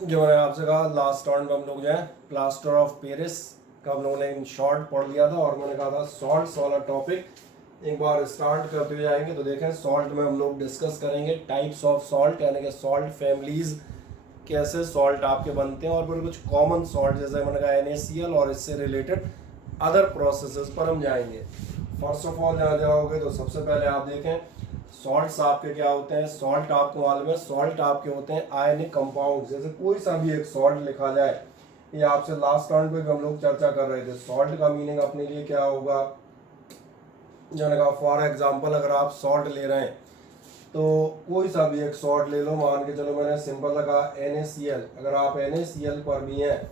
जो मैंने आपसे कहा लास्ट राउंड में हम लोग जो है प्लास्टर ऑफ पेरिस का हम लोगों ने इन शॉर्ट पढ़ लिया था, और मैंने कहा था सॉल्ट्स वाला टॉपिक एक बार स्टार्ट करते हुए जाएंगे। तो देखें, सॉल्ट में हम लोग डिस्कस करेंगे टाइप्स ऑफ सॉल्ट, यानी कि सॉल्ट फैमिलीज, कैसे सॉल्ट आपके बनते हैं, और फिर कुछ कॉमन सॉल्ट जैसे मैंने कहा NaCl और इससे रिलेटेड अदर प्रोसेसेस पर हम जाएंगे। फर्स्ट ऑफ ऑल जहाँ जाओगे तो सबसे पहले आप देखें सॉल्ट्स आपके क्या होते हैं। सॉल्ट आपको मालूम है, सॉल्ट आपके होते हैं आयनिक कंपाउंड। जैसे कोई सा भी एक सॉल्ट लिखा जाए, ये आपसे लास्ट राउंड पे भी हम लोग चर्चा कर रहे थे। सॉल्ट का मीनिंग अपने लिए क्या होगा, मैंने कहा फॉर एग्जाम्पल अगर आप सॉल्ट ले रहे हैं तो कोई सा भी एक सॉल्ट ले लो, मान के चलो मैंने सिंपल लगा NaCl। अगर आप NaCl पर भी हैं,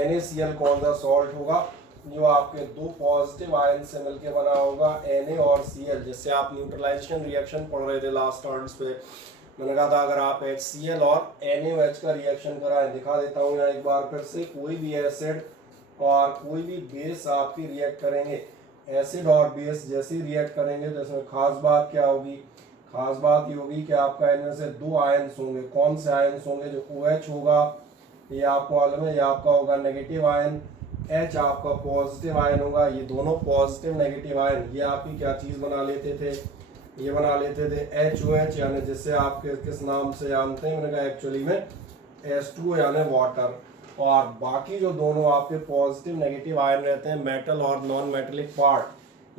NaCl कौन सा सॉल्ट होगा, जो आपके दो पॉजिटिव आयन से मिलके बना होगा Na और Cl, जिससे आप न्यूट्रलाइजेशन रिएक्शन पढ़ रहे थे लास्ट टर्म्स पे। मैंने कहा था अगर आप HCl और NaOH का रिएक्शन कराएं, दिखा देता हूँ यहाँ एक बार फिर से। कोई भी एसिड और कोई भी बेस आपकी रिएक्ट करेंगे, एसिड और बेस जैसे रिएक्ट करेंगे तो इसमें खास बात क्या होगी, खास बात ये होगी कि आपका इनमें से दो आयन्स होंगे। कौन से आयन्स होंगे, जो OH होगा ये आपको मालूम है, ये आपका होगा नेगेटिव आयन, H आपका पॉजिटिव आयन होगा। ये दोनों पॉजिटिव नेगेटिव आयन ये आपकी क्या चीज़ बना लेते थे, ये बना लेते थे HOH, यानी जिससे आप किस नाम से जानते हैं, मैंने कहा एक्चुअली में H2O यानी वाटर। और बाकी जो दोनों आपके पॉजिटिव नेगेटिव आयन रहते हैं, मेटल और नॉन मेटेलिक पार्ट,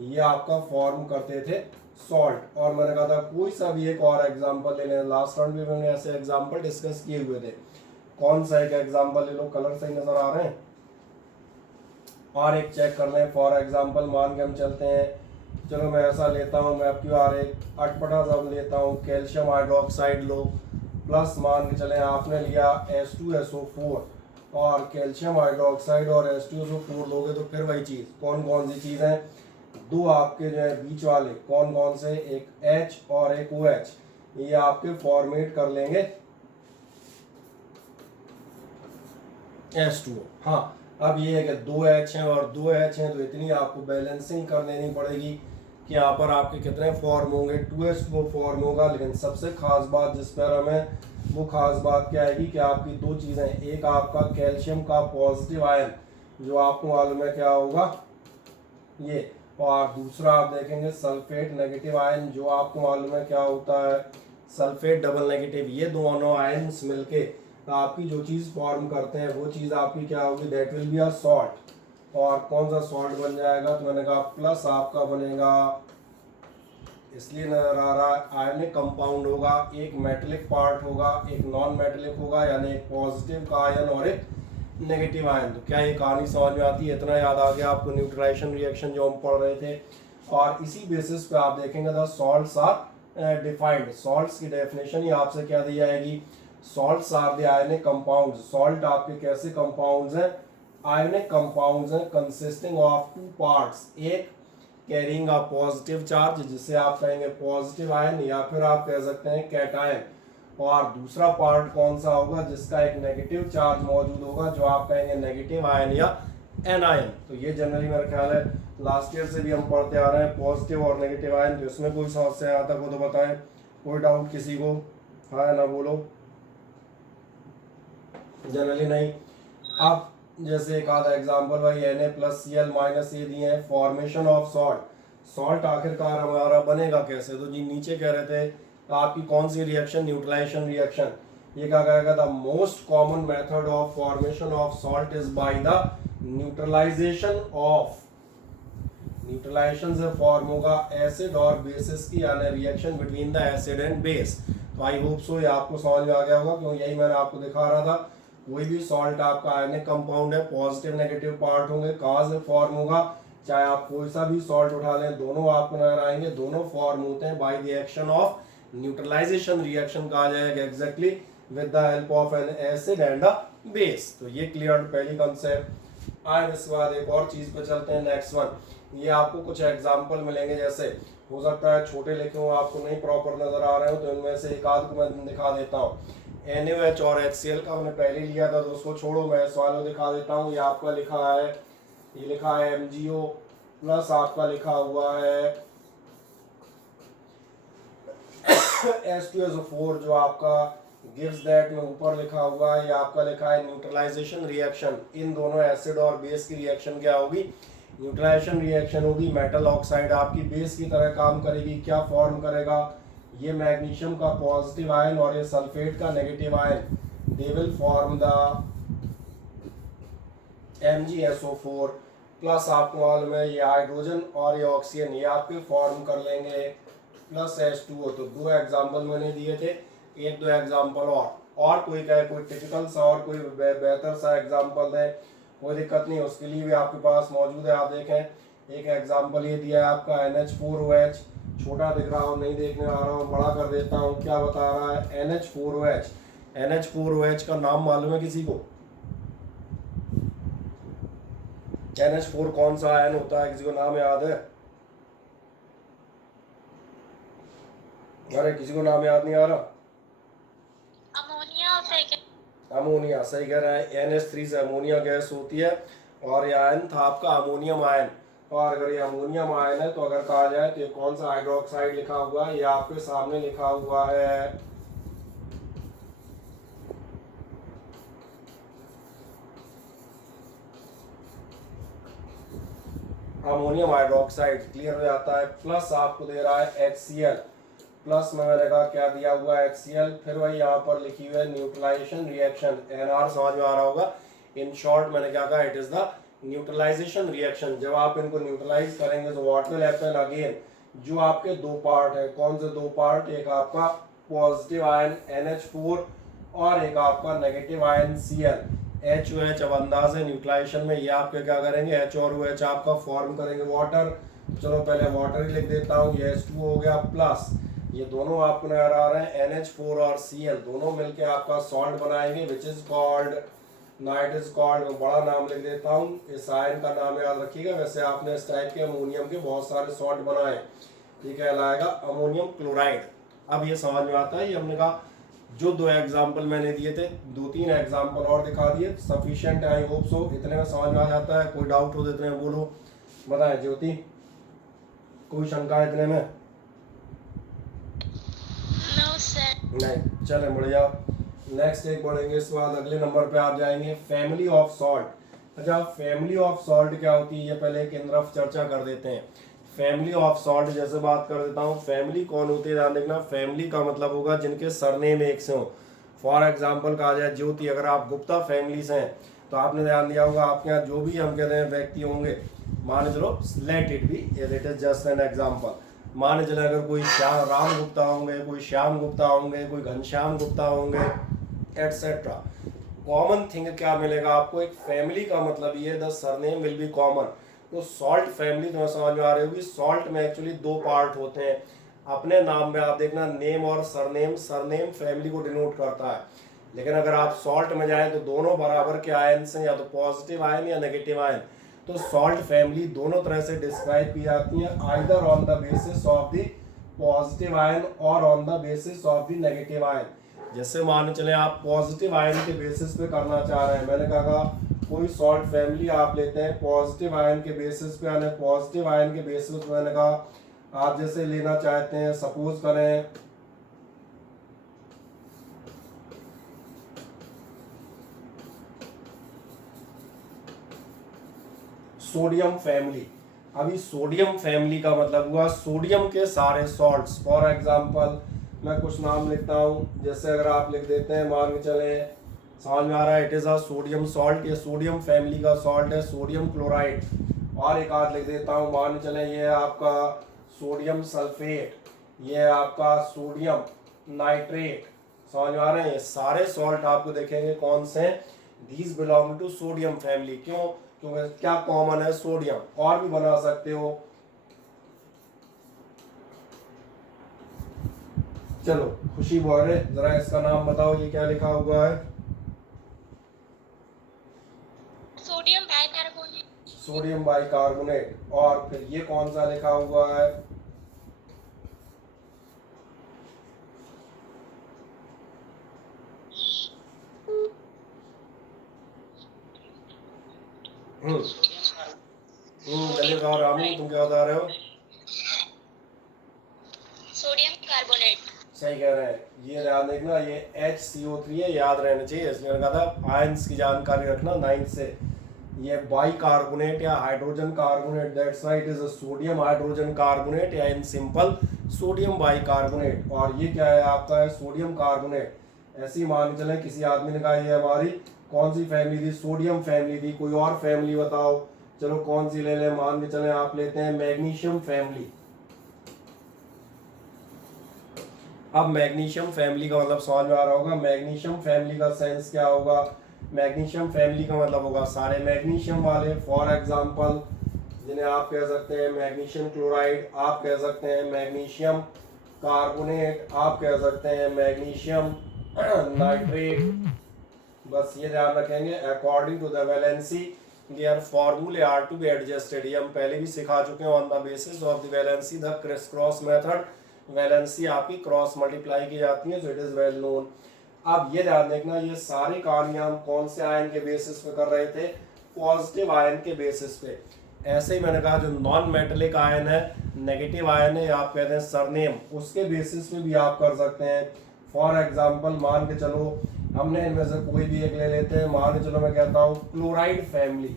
ये आपका फॉर्म करते थे सॉल्ट। और मैंने कहा था कोई सा भी एक और एग्जांपल ले लें, लास्ट राउंड में मैंने ऐसे एग्जांपल डिस्कस किए हुए थे। कौन सा एक एग्जांपल ले लो, कलर सही नजर आ रहे हैं, और एक चेक कर लें। फॉर एग्जांपल मान के हम चलते हैं, चलो मैं ऐसा लेता हूँ, मैं आपकी और एक अटपटा सा लेता हूँ, कैल्शियम हाइड्रोक्साइड लो, प्लस मान के चलें आपने लिया H2SO4, और कैल्शियम हाइड्रोक्साइड और H2SO4 लोगे तो फिर वही चीज़, कौन कौन सी चीज़ है, दो आपके जो है बीच वाले कौन कौन से, एक H और एक OH, ये आपके फॉर्मेट कर लेंगे H2O। हाँ, अब ये है कि दो H हैं और दो H हैं, तो इतनी आपको बैलेंसिंग कर लेनी पड़ेगी कि यहाँ पर आपके कितने फॉर्म होंगे, 2H2O फॉर्म होगा। लेकिन सबसे खास बात जिस पर हमें, वो खास बात क्या आएगी कि आपकी दो चीज़ें, एक आपका कैल्शियम का पॉजिटिव आयन जो आपको मालूम है क्या होगा ये, और दूसरा आप देखेंगे सल्फेट नेगेटिव आयन जो आपको मालूम है क्या होता है, सल्फेट डबल नेगेटिव। ये दोनों आयन्स मिलके आपकी जो चीज़ फॉर्म करते हैं वो चीज़ आपकी क्या होगी, that will be a salt. और कौन सा सॉल्ट बन जाएगा, तो मैंने कहा प्लस आपका बनेगा, इसलिए नजर आ रहा है आयनिक कंपाउंड होगा, एक मेटेलिक पार्ट होगा, एक नॉन मेटेलिक होगा, यानी एक पॉजिटिव का आयन और एक नेगेटिव आयन। तो क्या ये कहानी समझ में आती है, इतना याद आ गया आपको न्यूट्रलाइजेशन रिएक्शन जो हम पढ़ रहे थे। और इसी बेसिस पे आप देखेंगे the salts are defined, salts की डेफिनेशन ही आपसे क्या दी जाएगी, salts are the ionic compounds. Salt आपके कैसे कंपाउंड्स हैं, आयनिक कंपाउंड्स हैं कंसिस्टिंग ऑफ टू पार्ट्स, एक कैरिंग अ पॉजिटिव चार्ज जिसे आप कहेंगे पॉजिटिव आयन, या फिर आप कह सकते हैं कैटायन, और दूसरा पार्ट कौन सा होगा जिसका एक नेगेटिव चार्ज मौजूद होगा जो आप कहेंगे नेगेटिव आयन या एनायन। तो ये जनरली मेरा ख्याल है लास्ट ईयर से भी हम पढ़ते आ रहे हैं, पॉजिटिव और नेगेटिव आयन। तो इसमें कोई समस्या यहाँ तक हो तो बताएं, कोई डाउट किसी को, हाँ ना बोलो, जनरली नहीं। अब जैसे एक आधा एग्जांपल भाई Na+Cl-A दिए हैं, फॉर्मेशन ऑफ सॉल्ट, सॉल्ट आखिरकार हमारा बनेगा कैसे, तो जी नीचे कह रहे थे आपकी कौन सी रिएक्शन, न्यूट्रलाइजेशन रिएक्शन। ये क्या कहेगा, the most common method of formation of salt is by the neutralization of, neutralization से फॉर्म होगा एसिड और बेसिस की, यानी reaction between the acid and base. तो आई होप सो ये आपको समझ में आ गया होगा, क्योंकि यही मैंने आपको दिखा रहा था। कोई भी सॉल्ट आपका आयनिक कंपाउंड है, पॉजिटिव नेगेटिव पार्ट होंगे, कहाँ से फॉर्म होगा, चाहे आप कोई सा भी सॉल्ट उठा लें, दोनों आपको नजर आएंगे, दोनों फॉर्म होते हैं by the action of neutralization reaction, कहा जाएगा exactly with the help of an acid and a base. तो ये क्लियर पहली कंसेप्ट। आए इसके बाद एक और चीज पे चलते हैं, नेक्स्ट वन। ये आपको कुछ एग्जाम्पल मिलेंगे, जैसे हो सकता है छोटे लिखे हो, आपको नहीं प्रॉपर नजर आ रहे हो, तो इनमें से एक आध को मैं दिखा देता हूँ। NaOH और HCl का हमने पहले लिया था, तो उसको छोड़ो, मैं इस वालों दिखा देता हूँ। ये आपका लिखा है, ये लिखा है MgO प्लस आपका लिखा हुआ है H2SO4 जो आपका गिव्स दैट में ऊपर लिखा हुआ है, ये आपका लिखा है न्यूट्रलाइजेशन रिएक्शन। इन दोनों एसिड और बेस की रिएक्शन क्या होगी? न्यूट्रलाइजेशन रिएक्शन होगी। मेटल ऑक्साइड आपकी बेस की तरह काम करेगी। क्या फॉर्म करेगा? ये मैग्नीशियम का पॉजिटिव आयन और ये सल्फेट का negative ion, they will form the MgSO4 plus आपको मालूम है ये हाइड्रोजन और ये ऑक्सीजन ये आपके फॉर्म कर लेंगे प्लस H2O। तो दो एग्जांपल मैंने दिए थे, एक दो एग्जांपल और कोई कहे कोई टिपिकल सा और कोई बेहतर सा एग्जांपल दे, कोई दिक्कत नहीं, उसके लिए भी आपके पास मौजूद है। आप देखें एक एग्जांपल ये दिया है आपका NH4OH, छोटा दिख रहा हो, नहीं देखने आ रहा हूँ, बड़ा कर देता हूँ। क्या बता रहा है? NH4OH। NH4OH का नाम मालूम है किसी को? NH4 कौन सा आयन होता है? किसी को नाम याद है? अरे किसी को नाम याद नहीं आ रहा? अमोनिया, सही कह रहा है। NH3 से अमोनिया गैस होती है और यह आयन था आपका अमोनियम आयन। और अगर ये अमोनियम आयन है तो अगर कहा जाए तो ये कौन सा हाइड्रोक्साइड लिखा हुआ है? ये आपके सामने लिखा हुआ है अमोनियम हाइड्रोक्साइड। क्लियर हो जाता है। प्लस आपको दे रहा है HCl, प्लस में मैंने कहा क्या दिया हुआ है? HCl। फिर वही यहाँ पर लिखी हुई है न्यूट्रलाइजेशन रिएक्शन, NR समझ में आ रहा होगा। इन शॉर्ट मैंने क्या कहा? It is the neutralization reaction. जब आप इनको न्यूट्रलाइज करेंगे तो व्हाट विल हैपन अगेन? जो आपके दो पार्ट है, कौन से दो पार्ट? एक आपका पॉजिटिव आयन NH4 और एक आपका नेगेटिव आयन Cl। HOH अब अंदाज है न्यूट्रलाइजेशन में ये आपके क्या करेंगे? H और OH आपका फॉर्म करेंगे वाटर। चलो पहले वाटर ही लिख देता हूँ। ये H2 हो गया प्लस ये दोनों आपको नजर आ रहे हैं NH4 और Cl, दोनों मिलके आपका सॉल्ट बनाएंगे विच इज कॉल्ड, ना इट इज कॉल्ड, बड़ा नाम लिख देता हूँ। इस आयन का नाम याद रखिएगा। वैसे आपने इस टाइप के अमोनियम के बहुत सारे सॉल्ट बनाए, ये कहलाएगा अमोनियम क्लोराइड। अब ये समझ में आता है। ये हमने कहा जो दो एग्जाम्पल मैंने दिए थे, दो तीन एग्जाम्पल और दिखा दिए, सफिशिएंट है। आई होप सो इतने में समझ में आ जाता है। कोई डाउट हो तो इतने में बोलो, बताएं ज्योति, कोई शंका है इतने में? नहीं, चले बढ़िया। नेक्स्ट एक बढ़ेंगे, इसके बाद अगले नंबर पे आप जाएंगे फैमिली ऑफ सॉल्ट। अच्छा, फैमिली ऑफ सॉल्ट क्या होती है ये पहले एक इन रफ चर्चा कर देते हैं। फैमिली ऑफ सॉल्ट जैसे बात कर देता हूँ, फैमिली कौन होती है ध्यान देखना। फैमिली का मतलब होगा जिनके सरनेम एक से हो। फॉर एग्जाम्पल कहा जाए ज्योति, अगर आप गुप्ता फैमिली से हैं तो आपने ध्यान दिया होगा आपके यहाँ जो भी हम कहते हैं व्यक्ति होंगे, मान चलो let it be, it is just an example, मान चले अगर कोई श्याम राम गुप्ता होंगे, कोई श्याम गुप्ता होंगे, कोई घनश्याम गुप्ता होंगे, एटसेट्रा। कॉमन थिंग क्या मिलेगा आपको? एक फैमिली का मतलब ये the surname will be common. तो सॉल्ट फैमिली तुम्हें समझ में आ रही होगी। सॉल्ट में एक्चुअली दो पार्ट होते हैं। अपने नाम में आप देखना नेम और सरनेम, सरनेम फैमिली को डिनोट करता है। लेकिन अगर आप सॉल्ट में जाएं तो दोनों बराबर के आयन से, या तो पॉजिटिव आयन या नेगेटिव आयन। तो सॉल्ट फैमिली दोनों तरह से डिस्क्राइब की जाती है, either on the basis of the positive ion और on the basis of the negative ion. जैसे मान चले आप पॉजिटिव आयन के बेसिस पे करना चाह रहे हैं, मैंने कहा कोई सॉल्ट फैमिली आप लेते हैं पॉजिटिव आयन के बेसिस पे, यानी पॉजिटिव आयन के बेसिस पे मैंने कहा आप जैसे लेना चाहते हैं, सपोज करें सोडियम फैमिली। अभी सोडियम फैमिली का मतलब हुआ सोडियम के सारे सॉल्ट्स। फॉर एग्जांपल मैं कुछ नाम लिखता हूँ, जैसे अगर आप लिख देते हैं, मान के चले समझ में आ रहा है, it is a sodium salt, ये सोडियम फैमिली का सॉल्ट है, सोडियम क्लोराइड। और एक आध लिख देता हूँ, मान के चले ये है आपका सोडियम सल्फेट, ये है आपका सोडियम नाइट्रेट। समझ में आ रहे हैं? ये सारे सॉल्ट आपको देखेंगे कौन से, these belong to sodium family. क्यों? क्योंकि क्या कॉमन है? सोडियम। और भी बना सकते हो। चलो खुशी बोरे, जरा इसका नाम बताओ, ये क्या लिखा हुआ है? Sodium bicarbonate. Sodium bicarbonate. और फिर ये कौन सा लिखा हुआ है? रामू तुम क्या बता रहे हो? Sodium carbonate. सही कह रहे हैं। ये ध्यान देखना, ये HCO3 है, याद रहना चाहिए, इसलिए मैंने कहा था आयंस की जानकारी रखना 9th से। ये बाइकार्बोनेट या hydrogen carbonate, that's right, is a sodium hydrogen carbonate या इन सिंपल सोडियम बाइकार्बोनेट। और ये क्या है आपका, है सोडियम कार्बोनेट। ऐसे ही मान के चलें किसी आदमी ने कहा ये हमारी कौन सी फैमिली थी, सोडियम फैमिली थी, कोई और फैमिली बताओ, चलो कौन सी ले लें, मान के चलें आप लेते हैं मैग्नीशियम फैमिली। अब मैग्नीशियम फैमिली का मतलब समझ में आ रहा होगा, मैग्नीशियम फैमिली का सेंस क्या होगा, मैग्नीशियम फैमिली का मतलब होगा सारे मैग्नीशियम वाले, फॉर एग्जांपल जिन्हें आप कह सकते हैं मैग्नीशियम क्लोराइड, आप कह सकते हैं मैग्नीशियम कार्बोनेट, आप कह सकते हैं मैग्नीशियम नाइट्रेट। बस ये ध्यान रखेंगे, according to the valency their formulae are to be adjusted. ये हम पहले भी सिखा चुके हैं, on the basis of the valency the criss cross method, valency आपकी क्रॉस मल्टीप्लाई की जाती है, so it is well known. अब ये ध्यान देखना, ये सारी कहानियां हम कौन से आयन के बेसिस पे कर रहे थे, पॉजिटिव आयन के बेसिस पे। ऐसे ही मैंने कहा जो नॉन मेटेलिक आयन है, नेगेटिव आयन है, आप कहते हैं सरनेम, उसके बेसिस पे भी आप कर सकते हैं। फॉर एग्जाम्पल मान के चलो हमने इनमें से कोई भी एक ले लेते हैं, मान के चलो मैं कहता हूँ क्लोराइड फैमिली।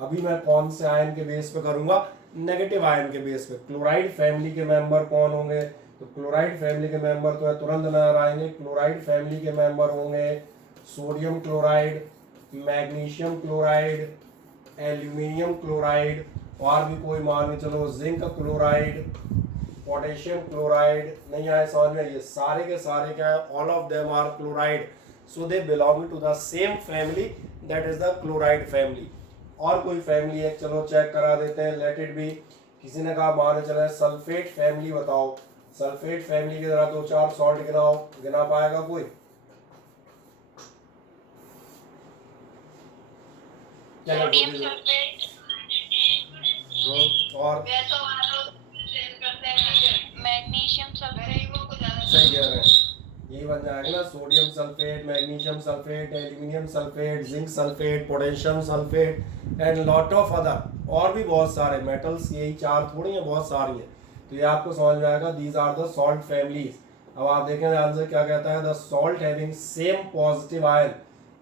अभी मैं कौन से आयन के बेस पे करूंगा, नेगेटिव आयन के बेस पे। क्लोराइड फैमिली के मेंबर कौन होंगे, तो क्लोराइड फैमिली के मेंबर तो है तुरंत नजर आएंगे। क्लोराइड फैमिली के मेंबर होंगे sodium chloride, magnesium chloride, aluminium chloride, और भी कोई मान के चलो जिंक क्लोराइड, पोटेशियम क्लोराइड। नहीं आए समझ में, ये सारे के सारे क्या है, all of them are chloride, so they belong to the same family, that is the chloride family. और कोई फैमिली है, चलो चेक करा देते हैं, लेट इट बी। किसी ने कहा मान चले सल्फेट फैमिली बताओ, सल्फेट फैमिली की तरह 2-4 सॉल्ट गिनाओ, गिना पाएगा कोई? सोडियम सल्फेट और मैग्नीशियम सल्फेट। सही कह रहे हैं, यही बन जाएगा ना, sodium sulphate, magnesium sulphate, aluminium sulphate, zinc sulphate, potassium sulphate and lot of other. और भी बहुत सारे मेटल्स, यही 4 थोड़ी हैं, बहुत सारी हैं। तो ये आपको समझ में आएगा, these are the salt families. अब आप देखें आंसर क्या कहता है, the salt having same positive ion,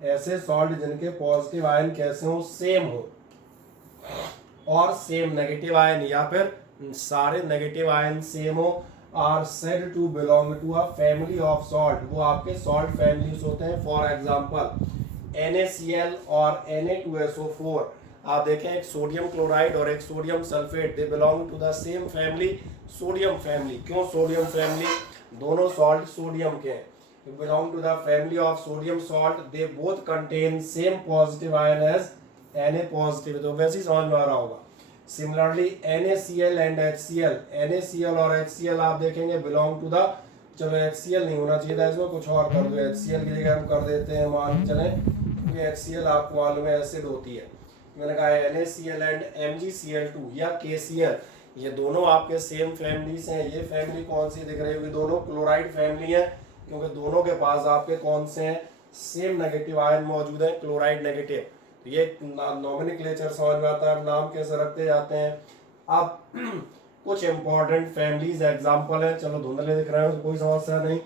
ऐसे सॉल्ट जिनके पॉजिटिव आयन कैसे हो, सेम हो, और सेम नेगेटिव आयन या फिर सारे नेगेटिव आयन सेम हो, are said to belong to a family of salt, वो आपके सॉल्ट फैमिलीज होते हैं। फॉर एग्जांपल NaCl और Na2SO4, आप देखें एक सोडियम क्लोराइड और एक sodium sulphate, they belong to the same family, sodium family. क्यों सोडियम फैमिली, दोनों सॉल्ट सोडियम के हैं, belong to the family of sodium salt, they both contain same positive ion as Na positive, तो वैसे ही समझ में आ रहा होगा। Similarly NaCl and HCl, NaCl और HCl आप देखेंगे बिलोंग टू द, चलो HCl नहीं होना चाहिए था इसमें, कुछ और कर दो, HCl की जगह हम कर देते हैं, मान चले क्योंकि HCl आपको मालूम है एसिड होती है। मैंने कहा NaCl एंड MgCl2 या KCl, ये दोनों आपके सेम फैमिलीज हैं। ये फैमिली कौन सी दिख रही होगी, दोनों क्लोराइड फैमिली है, क्योंकि दोनों के पास आपके कौन से हैं, सेम नेगेटिव आयन मौजूद है, क्लोराइड नेगेटिव। तो ये नॉमेनक्लेचर समझ में आता है, नाम कैसे रखते जाते हैं। अब कुछ इंपॉर्टेंट फैमिलीज एग्जांपल है, चलो धुंधले दिख रहे हैं तो कोई समस्या नहीं।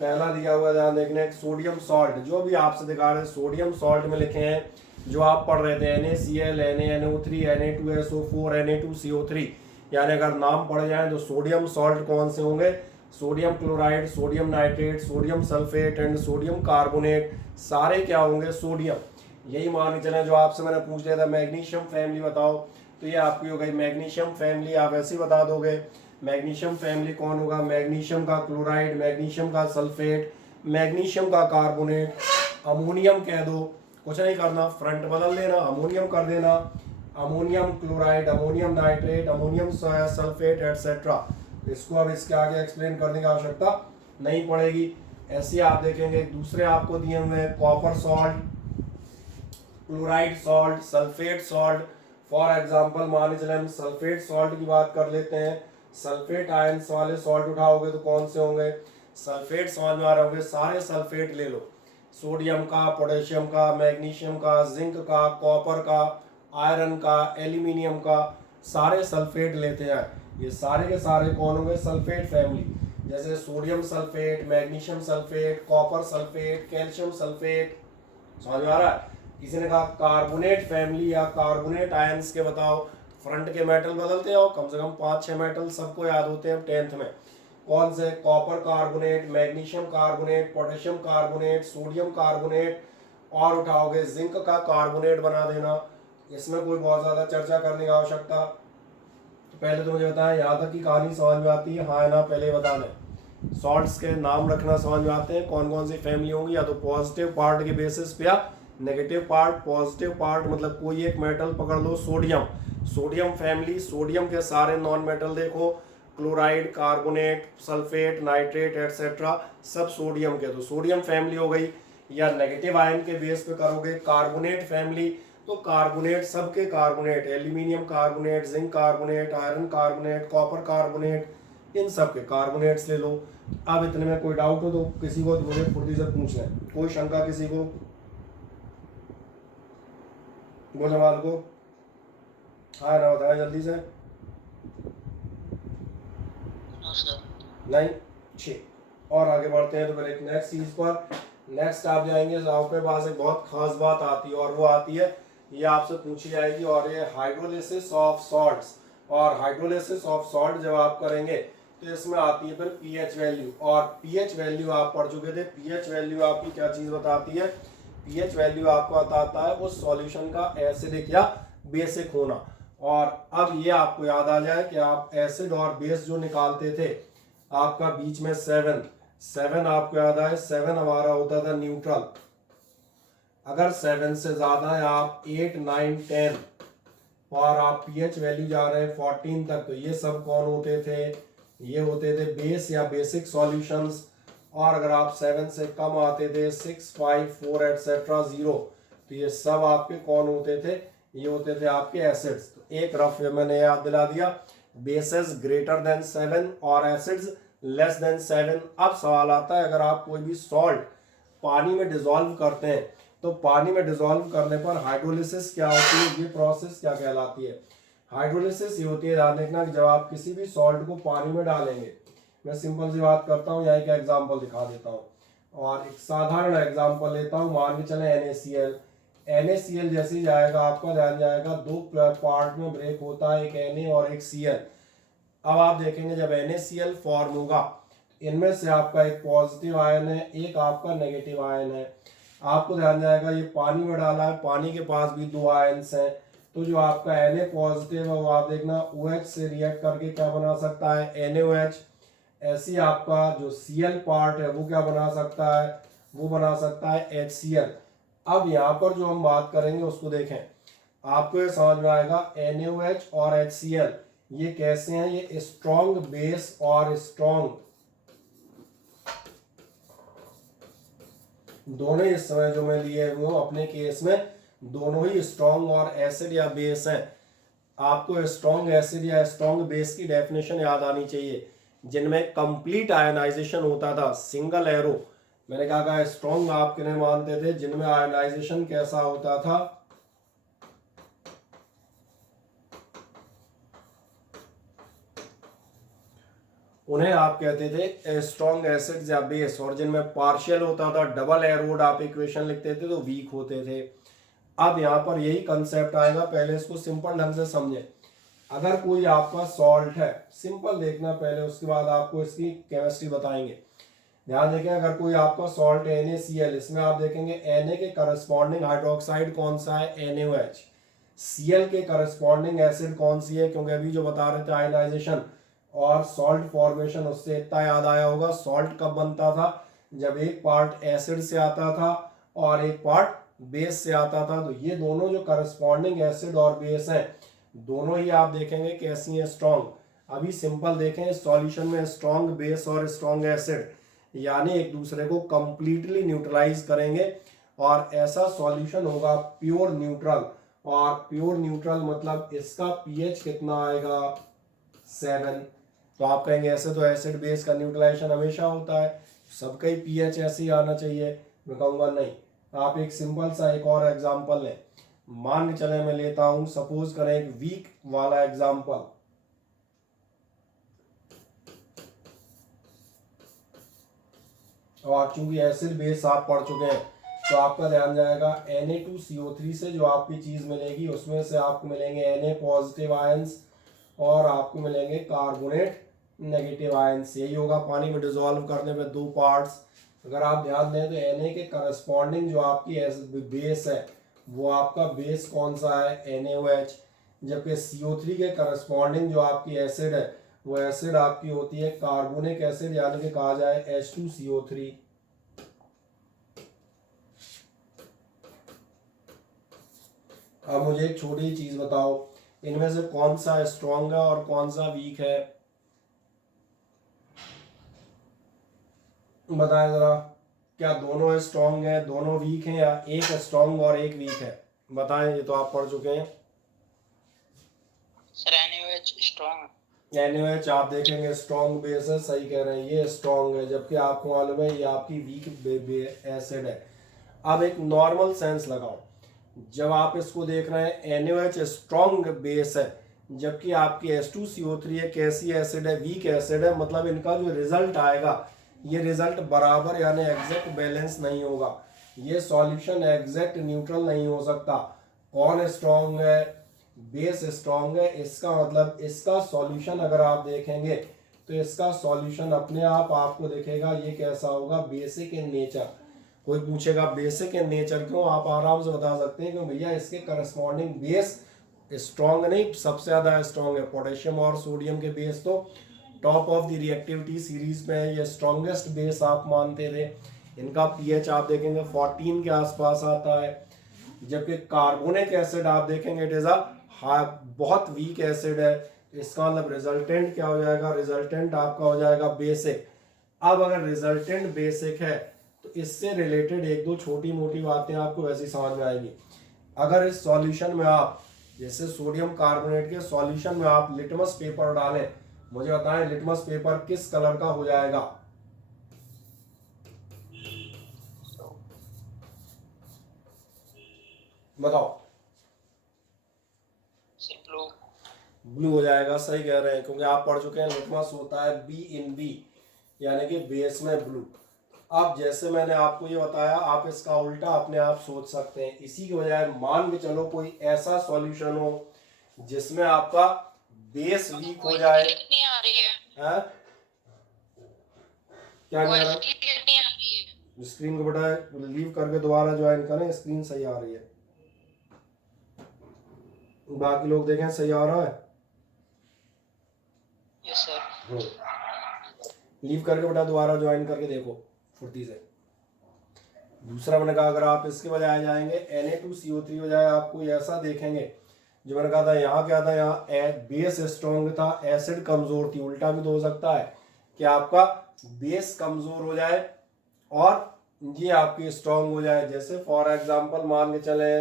पहला दिया हुआ ध्यान देखने, सोडियम सॉल्ट, जो भी आपसे दिखा रहे हैं सोडियम सॉल्ट में लिखे हैं, जो आप पढ़ रहे थे NaCl, NaNO3, Na2SO4, Na2CO3, यानी अगर नाम पढ़ जाए तो सोडियम सॉल्ट कौन से होंगे, sodium chloride, sodium nitrate, sodium sulphate and sodium carbonate, सारे क्या होंगे, सोडियम। यही मान के चले जो आपसे मैंने पूछ लिया था मैग्नीशियम फैमिली बताओ, तो ये आपकी हो गई मैग्नीशियम फैमिली, आप ऐसे ही बता दोगे। मैग्नीशियम फैमिली कौन होगा, मैग्नीशियम का क्लोराइड, मैग्नीशियम का सल्फेट, मैग्नीशियम का कार्बोनेट, अमोनियम कह दो, कुछ नहीं करना, फ्रंट बदल देना, अमोनियम कर देना, ammonium chloride, ammonium nitrate, ammonium sulphate etcetera. इसको अब इसके आगे एक्सप्लेन करने की आवश्यकता नहीं पड़ेगी। ऐसे आप देखेंगे दूसरे आपको दिए हुए हैं, copper salt, chloride salt, sulphate salt. For example मान चले हम सल्फेट सॉल्ट की बात कर लेते हैं, सल्फेट आयंस वाले सॉल्ट उठाओगे तो कौन से होंगे, सल्फेट समझ में आ रहे होंगे, सारे सल्फेट ले लो, सोडियम का, पोटेशियम का, मैग्नीशियम का, जिंक का, कॉपर का, आयरन का, एल्यूमिनियम का, सारे सल्फेट लेते हैं। ये सारे के सारे कौन होंगे, सल्फेट फैमिली। जैसे sodium sulphate, magnesium sulphate, copper sulphate, calcium sulphate. समझ में आ रहा है? किसी ने कहा कार्बोनेट फैमिली या कार्बोनेट आयंस के बताओ, फ्रंट के मेटल बदलते हो, कम से कम 5-6 मेटल सबको याद होते हैं 10th में। कौन से? Copper carbonate, magnesium carbonate, potassium carbonate, sodium carbonate, और उठाओगे जिंक का कार्बोनेट बना देना। इसमें कोई बहुत ज्यादा चर्चा करने की आवश्यकता। तो पहले तो मुझे बताएं, यहाँ तक की कहानी समझ में आती है? हाँ ना? पहले बता दें, सॉल्ट्स के नाम रखना समझ में आते हैं, कौन कौन सी फैमिली होंगी, या तो पॉजिटिव पार्ट के बेसिस पे या नेगेटिव पार्ट। पॉजिटिव पार्ट मतलब कोई एक मेटल पकड़ लो, सोडियम, सोडियम फैमिली, सोडियम के सारे नॉन मेटल देखो, chloride, carbonate, sulphate, nitrate etcetera, सब सोडियम के, तो सोडियम फैमिली हो गई। या नेगेटिव आयन के बेस पे करोगे कार्बोनेट फैमिली, तो कार्बोनेट, सबके carbonate, aluminium carbonate, zinc carbonate, iron carbonate, copper carbonate, इन सब के कार्बोनेट्स ले लो। अब इतने में कोई डाउट हो तो किसी को मुझे फुर्ती से पूछ लें, कोई शंका किसी को? वो जमाल को हाँ ना बताया जल्दी से। नहीं, ठीक। और आगे बढ़ते हैं तो फिर एक नेक्स्ट चीज पर, नेक्स्ट आप जाएंगे तो आपके पास एक बहुत खास बात आती है, और वो आती है, ये आपसे पूछी जाएगी, और ये हाइड्रोलिसिस ऑफ सॉल्ट्स। और हाइड्रोलिसिस ऑफ सॉल्ट जब आप करेंगे तो इसमें आती है फिर पीएच वैल्यू, और पीएच वैल्यू आप पढ़ चुके थे। पीएच वैल्यू आपकी क्या चीज बताती है? पीएच वैल्यू आपको बताता है उस सॉल्यूशन का एसिडिक या बेसिक होना। और अब ये आपको याद आ जाए कि आप एसिड और बेस जो निकालते थे, आपका बीच में 7 आपको याद आए, 7 हमारा होता था न्यूट्रल। अगर 7 से ज्यादा है आप 8, 9, 10, और आप पीएच वैल्यू जा रहे हैं 14 तक, तो ये सब कौन होते थे? ये होते थे बेस या बेसिक सॉल्यूशंस। और अगर आप 7 से कम आते थे, 6, 5, 4 एटसेट्रा 0, तो ये सब आपके कौन होते थे? ये होते थे आपके एसिड्स। तो एक रफ मैंने याद दिला दिया, बेसेस ग्रेटर देन 7 और एसिड्स लेस देन 7। अब सवाल आता है, अगर आप कोई भी सॉल्ट पानी में डिसॉल्व करते हैं, तो पानी में डिसॉल्व करने पर हाइड्रोलिसिस क्या होती है, ये प्रोसेस क्या कहलाती है? हाइड्रोलिसिस ये होती है, ध्यान रखना, कि जब आप किसी भी सॉल्ट को पानी में डालेंगे, मैं सिंपल सी बात करता हूँ, यहाँ का एग्जाम्पल दिखा देता हूँ, और एक साधारण एग्जाम्पल लेता हूँ। मान के चले NaCl, NaCl जैसे ही जाएगा आपका ध्यान जाएगा, दो पार्ट में ब्रेक होता है, एक Na और एक Cl। अब आप देखेंगे जब NaCl फॉर्म होगा, इनमें से आपका एक पॉजिटिव आयन है, एक आपका नेगेटिव आयन है। आपको ध्यान जाएगा ये पानी में डाला है, पानी के पास भी 2 आयन्स हैं, तो जो आपका Na पॉजिटिव है वो आप देखना OH से रिएक्ट करके क्या बना सकता है? NaOH। ऐसी आपका जो Cl पार्ट है वो क्या बना सकता है? वो बना सकता है HCl। अब यहाँ पर जो हम बात करेंगे उसको देखें, आपको ये समझ में आएगा NaOH और HCl ये कैसे हैं? ये स्ट्रॉन्ग बेस और स्ट्रॉन्ग, दोनों इस समय जो मैं लिए हुए हूँ अपने केस में, दोनों ही स्ट्रॉन्ग और एसिड या बेस हैं। आपको स्ट्रॉन्ग एसिड या स्ट्रॉन्ग बेस की डेफिनेशन याद आनी चाहिए, जिनमें कंप्लीट आयनाइजेशन होता था, सिंगल एरो। मैंने कहा स्ट्रॉन्ग आप किन्हें मानते थे? जिनमें आयनाइजेशन कैसा होता था? उन्हें आप कहते थे स्ट्रॉन्ग एसिड्स या बेस, और जिनमें पार्शियल होता था, डबल एरोड आप इक्वेशन लिखते थे, तो वीक होते थे। अब यहाँ पर यही कंसेप्ट आएगा, पहले इसको सिंपल ढंग से समझे। अगर कोई आपका सॉल्ट है, सिंपल देखना पहले, उसके बाद आपको इसकी केमिस्ट्री बताएंगे। ध्यान देखें, अगर कोई आपका सॉल्ट है NaCl, इसमें आप देखेंगे Na के करस्पॉन्डिंग हाइड्रोक्साइड कौन सा है? NaOH। Cl के करस्पॉन्डिंग एसिड कौन सी है? क्योंकि अभी जो बता रहे थे आयनाइजेशन और सॉल्ट फॉर्मेशन, उससे इतना याद आया होगा, सॉल्ट कब बनता था? जब एक पार्ट एसिड से आता था और एक पार्ट बेस से आता था। तो ये दोनों जो करस्पॉन्डिंग एसिड और बेस हैं, दोनों ही आप देखेंगे कैसी हैं? स्ट्रॉन्ग। अभी सिंपल देखें, इस सॉल्यूशन में स्ट्रॉन्ग बेस और स्ट्रॉन्ग एसिड यानी एक दूसरे को कंप्लीटली न्यूट्रलाइज करेंगे, और ऐसा सॉल्यूशन होगा प्योर न्यूट्रल। और प्योर न्यूट्रल मतलब इसका पीएच कितना आएगा? 7। तो आप कहेंगे ऐसे तो एसिड बेस का न्यूट्रलाइजेशन हमेशा होता है, सबका ही पीएच ऐसे ही आना चाहिए। मैं कहूँगा नहीं। आप एक सिंपल सा एक और एग्जांपल लें, मान के चले मैं लेता हूं, सपोज करें एक वीक वाला एग्जांपल। और चूंकि एसिड बेस आप पढ़ चुके हैं तो आपका ध्यान जाएगा Na2CO3 से जो आपकी चीज़ मिलेगी उसमें से आपको मिलेंगे Na पॉजिटिव आयंस और आपको मिलेंगे कार्बोनेट नेगेटिव आयंस। यही होगा पानी में डिजोल्व करने में दो पार्ट्स। अगर आप ध्यान दें तो Na के करस्पॉन्डिंग जो आपकी बेस है वो आपका बेस कौन सा है NaOH, जबकि CO3 के करस्पॉन्डिंग जो आपकी एसिड है वो एसिड आपकी होती है कार्बोनिक एसिड, यानी कि कहा जाए H2CO3। अब मुझे एक छोटी चीज बताओ, इनमें से कौन सा स्ट्रॉन्ग है और कौन सा वीक है, बताएं जरा। क्या दोनों स्ट्रॉन्ग है, दोनों वीक हैं, या एक स्ट्रॉन्ग और एक वीक है? बताएं, ये तो आप पढ़ चुके हैं। सर NaOH स्ट्रॉन्ग NaOH आप देखेंगे स्ट्रॉन्ग बेस है, सही कह रहे हैं, ये स्ट्रॉन्ग है, जबकि आपको मालूम है ये आपकी वीक एसिड है। अब एक नॉर्मल सेंस लगाओ, जब आप इसको देख रहे हैं NaOH स्ट्रॉन्ग बेस है जबकि आपकी H2CO3 एक ऐसी एसिड है, वीक एसिड है, मतलब इनका जो रिजल्ट आएगा ये रिजल्ट बराबर यानी एग्जैक्ट बैलेंस नहीं होगा, ये सॉल्यूशन एग्जैक्ट न्यूट्रल नहीं हो सकता। कौन स्ट्रॉन्ग है? बेस स्ट्रॉन्ग है, इसका मतलब इसका सॉल्यूशन अगर आप देखेंगे तो इसका सॉल्यूशन अपने आप आपको दिखेगा ये कैसा होगा, बेसिक इन नेचर। कोई पूछेगा बेसिक इन नेचर क्यों, आप आराम से बता सकते हैं क्यों भैया इसके करस्पॉन्डिंग बेस स्ट्रॉन्ग नहीं, सबसे ज़्यादा स्ट्रॉन्ग है। पोटेशियम और सोडियम के बेस तो top of the reactivity series में है, ये स्ट्रॉन्गेस्ट बेस आप मानते थे। इनका पीएच आप देखेंगे 14 के आसपास आता है, जबकि कार्बोनिक एसिड आप देखेंगे इट इज अ बहुत वीक एसिड है। इसका मतलब रिजल्टेंट क्या हो जाएगा, रिजल्टेंट आपका हो जाएगा बेसिक। अब अगर रिजल्टेंट बेसिक है तो इससे रिलेटेड एक दो छोटी मोटी बातें आपको वैसी समझ में आएगी। अगर इस सॉल्यूशन में आप जैसे सोडियम कार्बोनेट के सॉल्यूशन में आप लिटमस पेपर डालें, मुझे बताएं लिटमस पेपर किस कलर का हो जाएगा? बताओ। ब्लू ब्लू हो जाएगा, सही कह रहे हैं, क्योंकि आप पढ़ चुके हैं लिटमस होता है B यानी कि बेस में ब्लू। अब जैसे मैंने आपको ये बताया, आप इसका उल्टा अपने आप सोच सकते हैं। इसी की बजाय मान के चलो कोई ऐसा सॉल्यूशन हो जिसमें आपका बेस वीक हो जाए। नहीं आ रही है। क्या नहीं आ रहा? नहीं आ रही है। स्क्रीन को बेटा लीव करके दोबारा ज्वाइन करें, स्क्रीन सही आ रही है। बाकी लोग देखें सही आ रहा है। Yes sir. लीव करके बेटा दोबारा ज्वाइन करके देखो फुर्ती से। दूसरा मैंने कहा अगर आप इसके बजाय जाएंगे Na2CO3 बजाय आप कोई ऐसा देखेंगे, जो मैंने कहा था यहाँ क्या था, यहाँ बेस स्ट्रॉन्ग था, एसिड कमजोर थी। उल्टा भी तो हो सकता है कि आपका बेस कमजोर हो जाए और ये आपकी स्ट्रॉन्ग हो जाए। जैसे फॉर एग्जांपल मान के चले,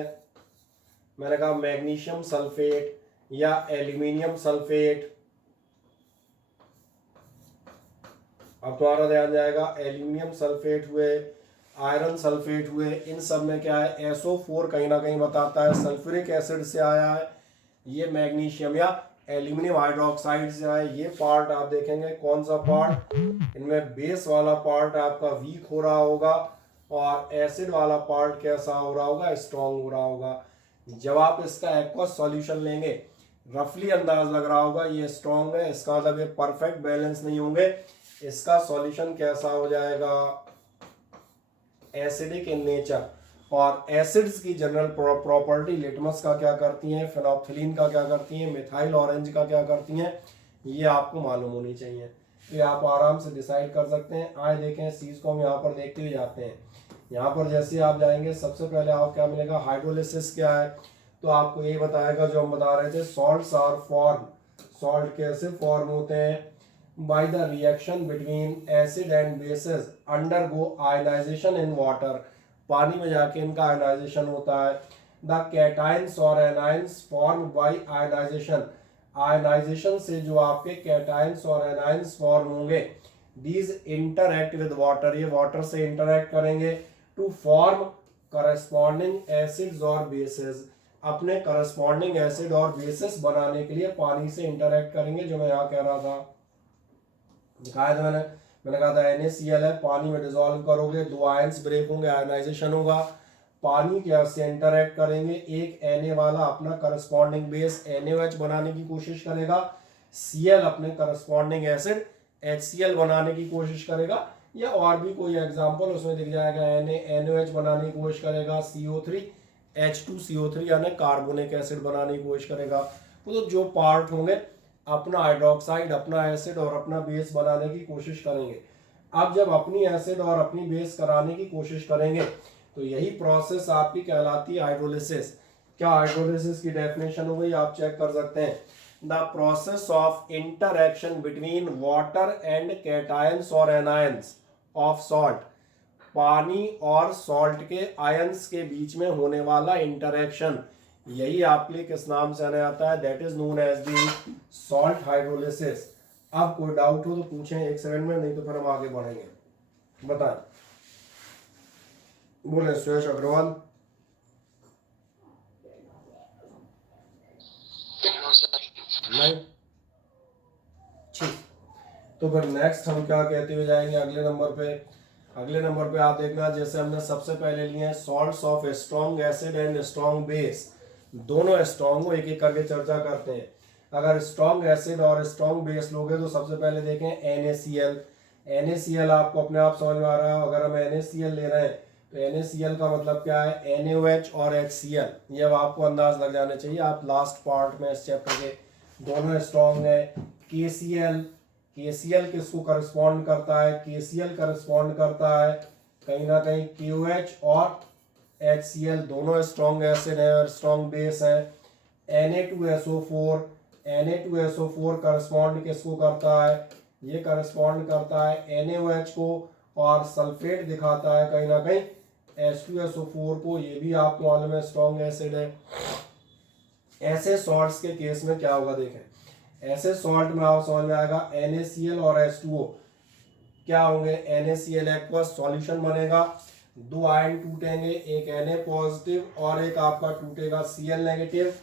मैंने कहा मैग्नीशियम सल्फेट या एल्यूमिनियम सल्फेट। अब तुम्हारा ध्यान जाएगा एल्यूमिनियम सल्फेट हुए, आयरन सल्फेट हुए, इन सब में क्या है SO4 कहीं ना कहीं बताता है सल्फ्यूरिक एसिड से आया है। ये मैग्नीशियम या एल्यूमिनियम हाइड्रोक्साइड से आया। ये पार्ट आप देखेंगे कौन सा पार्ट, इनमें बेस वाला पार्ट आपका वीक हो रहा होगा और एसिड वाला पार्ट कैसा हो रहा होगा, स्ट्रॉन्ग हो रहा होगा। जब आप इसका एक्वस सॉल्यूशन लेंगे, रफली अंदाज लग रहा होगा ये स्ट्रॉन्ग है, इसका मतलब ये परफेक्ट बैलेंस नहीं होंगे। इसका सॉल्यूशन कैसा हो जाएगा, एसिडिक इन नेचर। और एसिड्स की जनरल प्रॉपर्टी लिटमस का क्या करती हैं, फेनोल्फथलीन का क्या करती हैं, मिथाइल ऑरेंज का क्या करती हैं, ये आपको मालूम होनी चाहिए। तो ये आप आराम से डिसाइड कर सकते हैं। आए देखें इस चीज़ को हम यहाँ पर देखते हुए जाते हैं। यहाँ पर जैसे आप जाएंगे सबसे पहले आपको क्या मिलेगा, हाइड्रोलिसिस क्या है, तो आपको ये बताएगा जो हम बता रहे थे, सॉल्ट्स आर फॉर्म। सॉल्ट कैसे फॉर्म होते हैं, by the reaction between acid and bases undergo ionization in water। पानी में जाके इनका आयनाइजेशन होता है। the cations और anions formed by ionization। Ionization से जो आपके cations और anions फॉर्म होंगे, these interact with water, ये वाटर से इंटरेक्ट करेंगे to form corresponding acids और bases। अपने corresponding acid और bases बनाने के लिए पानी से इंटरेक्ट करेंगे, जो मैं यहाँ कह रहा था, दिखाया था मैंने। मैंने कहा था NaCl है, पानी में डिजोल्व करोगे, दो आयंस ब्रेक होंगे, आयनाइजेशन होगा, पानी के से इंटरेक्ट करेंगे, एक Na वाला अपना करस्पॉन्डिंग बेस NaOH बनाने की कोशिश करेगा, Cl अपने करस्पॉन्डिंग एसिड HCl बनाने की कोशिश करेगा, या और भी कोई एग्जांपल उसमें दिख जाएगा, NaOH बनाने की कोशिश करेगा, CO3 H2CO3 यानी कार्बोनिक एसिड बनाने की कोशिश करेगा। तो जो पार्ट होंगे अपना हाइड्रोक्साइड, अपना एसिड और अपना बेस बनाने की कोशिश करेंगे। अब जब अपनी एसिड और अपनी बेस कराने की कोशिश करेंगे तो यही प्रोसेस आपकी कहलाती है हाइड्रोलिसिस। क्या हाइड्रोलिसिस की डेफिनेशन हो गई, आप चेक कर सकते हैं, the process of interaction between water and cations और एनायंस ऑफ सॉल्ट, पानी और सॉल्ट के आयंस के बीच में होने वाला इंटरएक्शन, यही आपके लिए किस नाम से आने आता है, that is known as the salt hydrolysis. अब कोई डाउट हो तो पूछें एक सेकंड में, नहीं तो फिर हम आगे बढ़ेंगे। बताएं, बोले सुरेश अग्रवाल। नहीं, ठीक। तो फिर नेक्स्ट हम क्या कहते हुए जाएंगे अगले नंबर पे। अगले नंबर पे आप देखना, जैसे हमने सबसे पहले लिए हैं salts of strong acid and strong base, दोनों स्ट्रॉन्ग को एक एक करके चर्चा करते हैं। अगर स्ट्रॉन्ग एसिड और स्ट्रॉन्ग बेस लोगे तो सबसे पहले देखें NaCl। NaCl आपको अपने आप समझ में आ रहा है, अगर हम NaCl ले रहे हैं तो NaCl का मतलब क्या है, NaOH और HCl, ये अब आपको अंदाज लग जाना चाहिए। आप लास्ट पार्ट में इस चैप्टर के, दोनों स्ट्रॉन्ग है। KCl किसको करस्पॉन्ड करता है, KCl करस्पॉन्ड करता है कहीं ना कहीं KOH और HCl, दोनों स्ट्रॉन्ग एसिड है और स्ट्रॉन्ग बेस है। Na2SO4 करस्पॉन्ड किसको करता है, ये करस्पॉन्ड करता है NaOH को, और सल्फेट दिखाता है कहीं ना कहीं H2SO4 को, ये भी आपको मालूम है स्ट्रॉन्ग एसिड है। ऐसे सॉल्ट्स के केस में क्या होगा देखें, ऐसे सॉल्ट में आप समझ में आएगा NaCl और H2O क्या होंगे, NaCl एक्वस सॉल्यूशन बनेगा, दो आयन टूटेंगे, एक Na पॉजिटिव और एक आपका टूटेगा Cl नेगेटिव,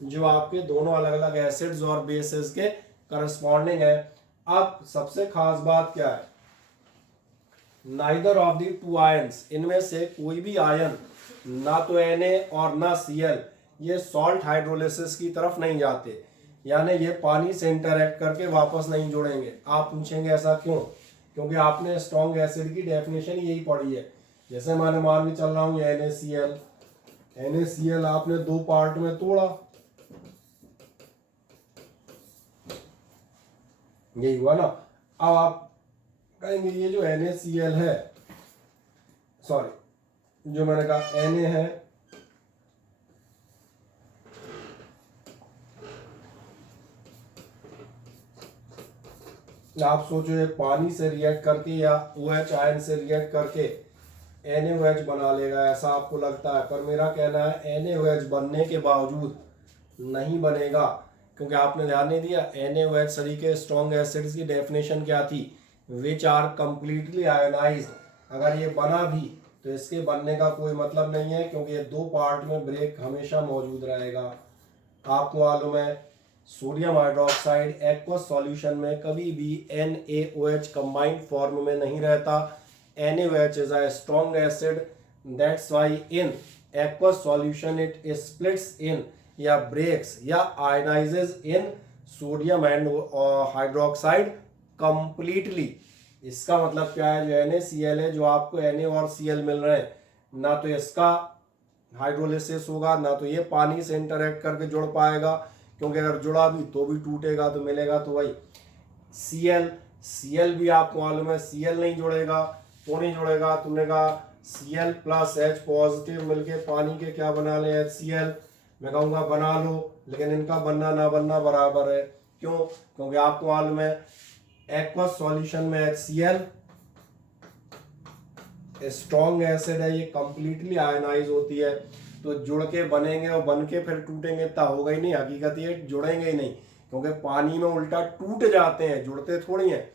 जो आपके दोनों अलग अलग एसिड्स और बेसिस के करस्पॉन्डिंग है। अब सबसे खास बात क्या है, neither of the two ions, इनमें से कोई भी आयन, ना तो Na और ना Cl, ये सॉल्ट हाइड्रोलिसिस की तरफ नहीं जाते, यानी ये पानी से इंटरेक्ट करके वापस नहीं जुड़ेंगे। आप पूछेंगे ऐसा क्यों, क्योंकि आपने स्ट्रॉन्ग एसिड की डेफिनेशन यही पढ़ी है। जैसे मैंने मान के चल रहा हूँ NaCl आपने दो पार्ट में तोड़ा, यही हुआ ना। अब आप कहेंगे ये जो NaCl है, सॉरी जो मैंने कहा Na है, आप सोचो ये पानी से रिएक्ट करके या OH आयन से रिएक्ट करके NaOH बना लेगा, ऐसा आपको लगता है, पर मेरा कहना है NaOH बनने के बावजूद नहीं बनेगा, क्योंकि आपने ध्यान नहीं दिया। NaOH सभी के स्ट्रॉन्ग एसिड्स की डेफिनेशन क्या थी, विच आर कंप्लीटली आयोनाइज्ड। अगर ये बना भी तो इसके बनने का कोई मतलब नहीं है, क्योंकि ये दो पार्ट में ब्रेक हमेशा मौजूद रहेगा। आपको मालूम है सोडियम हाइड्रोक्साइड एक्वस सॉल्यूशन में कभी भी NaOH कंबाइंड फॉर्म में नहीं रहता। NaOH is a strong acid, that's why in aqueous solution it splits in या breaks या ionizes in sodium and hydroxide completely। इसका मतलब क्या है, जो NaCl है, जो आपको Na और Cl मिल रहे हैं, ना तो इसका हाइड्रोलिसिस होगा, ना तो ये पानी से इंटरेक्ट करके जुड़ पाएगा, क्योंकि अगर जुड़ा भी तो भी टूटेगा, तो मिलेगा तो वही Cl भी आपको मालूम है Cl नहीं जुड़ेगा, तो नहीं जुड़ेगा। तुमने कहा Cl प्लस H पॉजिटिव मिलके पानी के क्या बना ले, HCl। मैं कहूँगा बना लो, लेकिन इनका बनना ना बनना बराबर है। क्यों, क्योंकि आपको मालूम है एक्वस सॉल्यूशन में HCl स्ट्रॉन्ग एसिड है, ये कंप्लीटली आयनाइज होती है, तो जुड़ के बनेंगे और बन के फिर टूटेंगे, इतना होगा ही नहीं। हकीकत ये जुड़ेंगे ही नहीं, क्योंकि पानी में उल्टा टूट जाते हैं, जुड़ते थोड़ी हैं।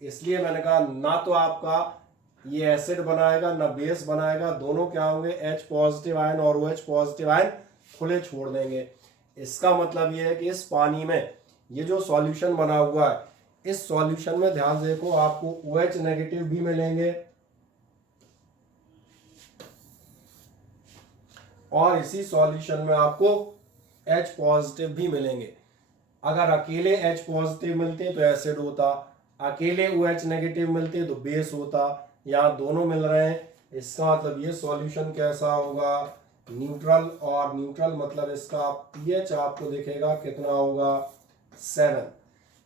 इसलिए मैंने कहा ना तो आपका ये एसिड बनाएगा ना बेस बनाएगा, दोनों क्या होंगे, H पॉजिटिव आयन और OH पॉजिटिव आयन खुले छोड़ देंगे। इसका मतलब ये है कि इस पानी में ये जो सॉल्यूशन बना हुआ है, इस सॉल्यूशन में ध्यान से देखो आपको OH नेगेटिव भी मिलेंगे और इसी सॉल्यूशन में आपको H पॉजिटिव भी मिलेंगे। अगर अकेले H पॉजिटिव मिलते तो एसिड होता, अकेले OH नेगेटिव मिलते तो बेस होता। यहाँ दोनों मिल रहे हैं, इसका मतलब ये सॉल्यूशन कैसा होगा, न्यूट्रल। और न्यूट्रल मतलब इसका pH आपको दिखेगा कितना होगा, 7।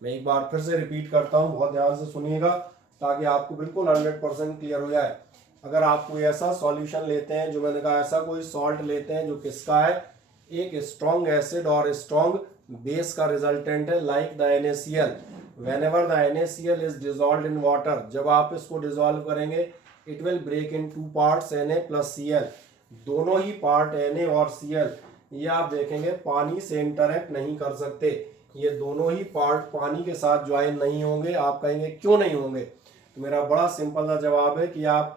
मैं एक बार फिर से रिपीट करता हूँ, बहुत ध्यान से सुनिएगा ताकि आपको बिल्कुल 100% क्लियर हो जाए। अगर आप कोई ऐसा सॉल्यूशन लेते हैं, जो मैंने कहा ऐसा कोई सॉल्ट लेते हैं जो किसका है, एक स्ट्रॉन्ग एसिड और स्ट्रॉन्ग बेस का रिजल्टेंट है, like the NaCl। whenever the NaCl is dissolved in water, जब आप इसको डिसॉल्व करेंगे it will break in two parts, Na plus Cl। दोनों ही पार्ट Na और Cl ये आप देखेंगे पानी से इंटरेक्ट नहीं कर सकते, ये दोनों ही पार्ट पानी के साथ ज्वाइन नहीं होंगे। आप कहेंगे क्यों नहीं होंगे, तो मेरा बड़ा सिंपल सा जवाब है कि आप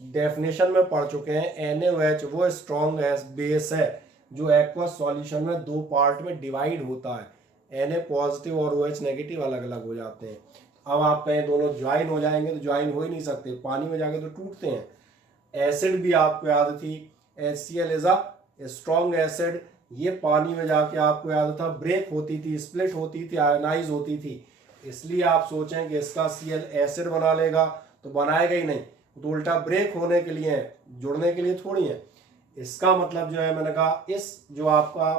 डेफिनेशन में पढ़ चुके हैं, NaOH वो स्ट्रॉन्ग बेस है जो एक्वस सॉल्यूशन में दो पार्ट में डिवाइड होता है। Na पॉजिटिव और OH नेगेटिव अलग अलग हो जाते हैं। अब आप कहें दोनों ज्वाइन हो जाएंगे, तो ज्वाइन हो ही नहीं सकते, पानी में जाके तो टूटते हैं। एसिड भी आपको याद थी, HCl is a strong acid, ये पानी में जाके आपको याद था ब्रेक होती थी, स्प्लिट होती थी, आयोनाइज होती थी। इसलिए आप सोचें कि इसका Cl एसिड बना लेगा, तो बनाएगा ही नहीं, तो उल्टा ब्रेक होने के लिए है, जुड़ने के लिए थोड़ी है। इसका मतलब जो है, मैंने कहा इस जो आपका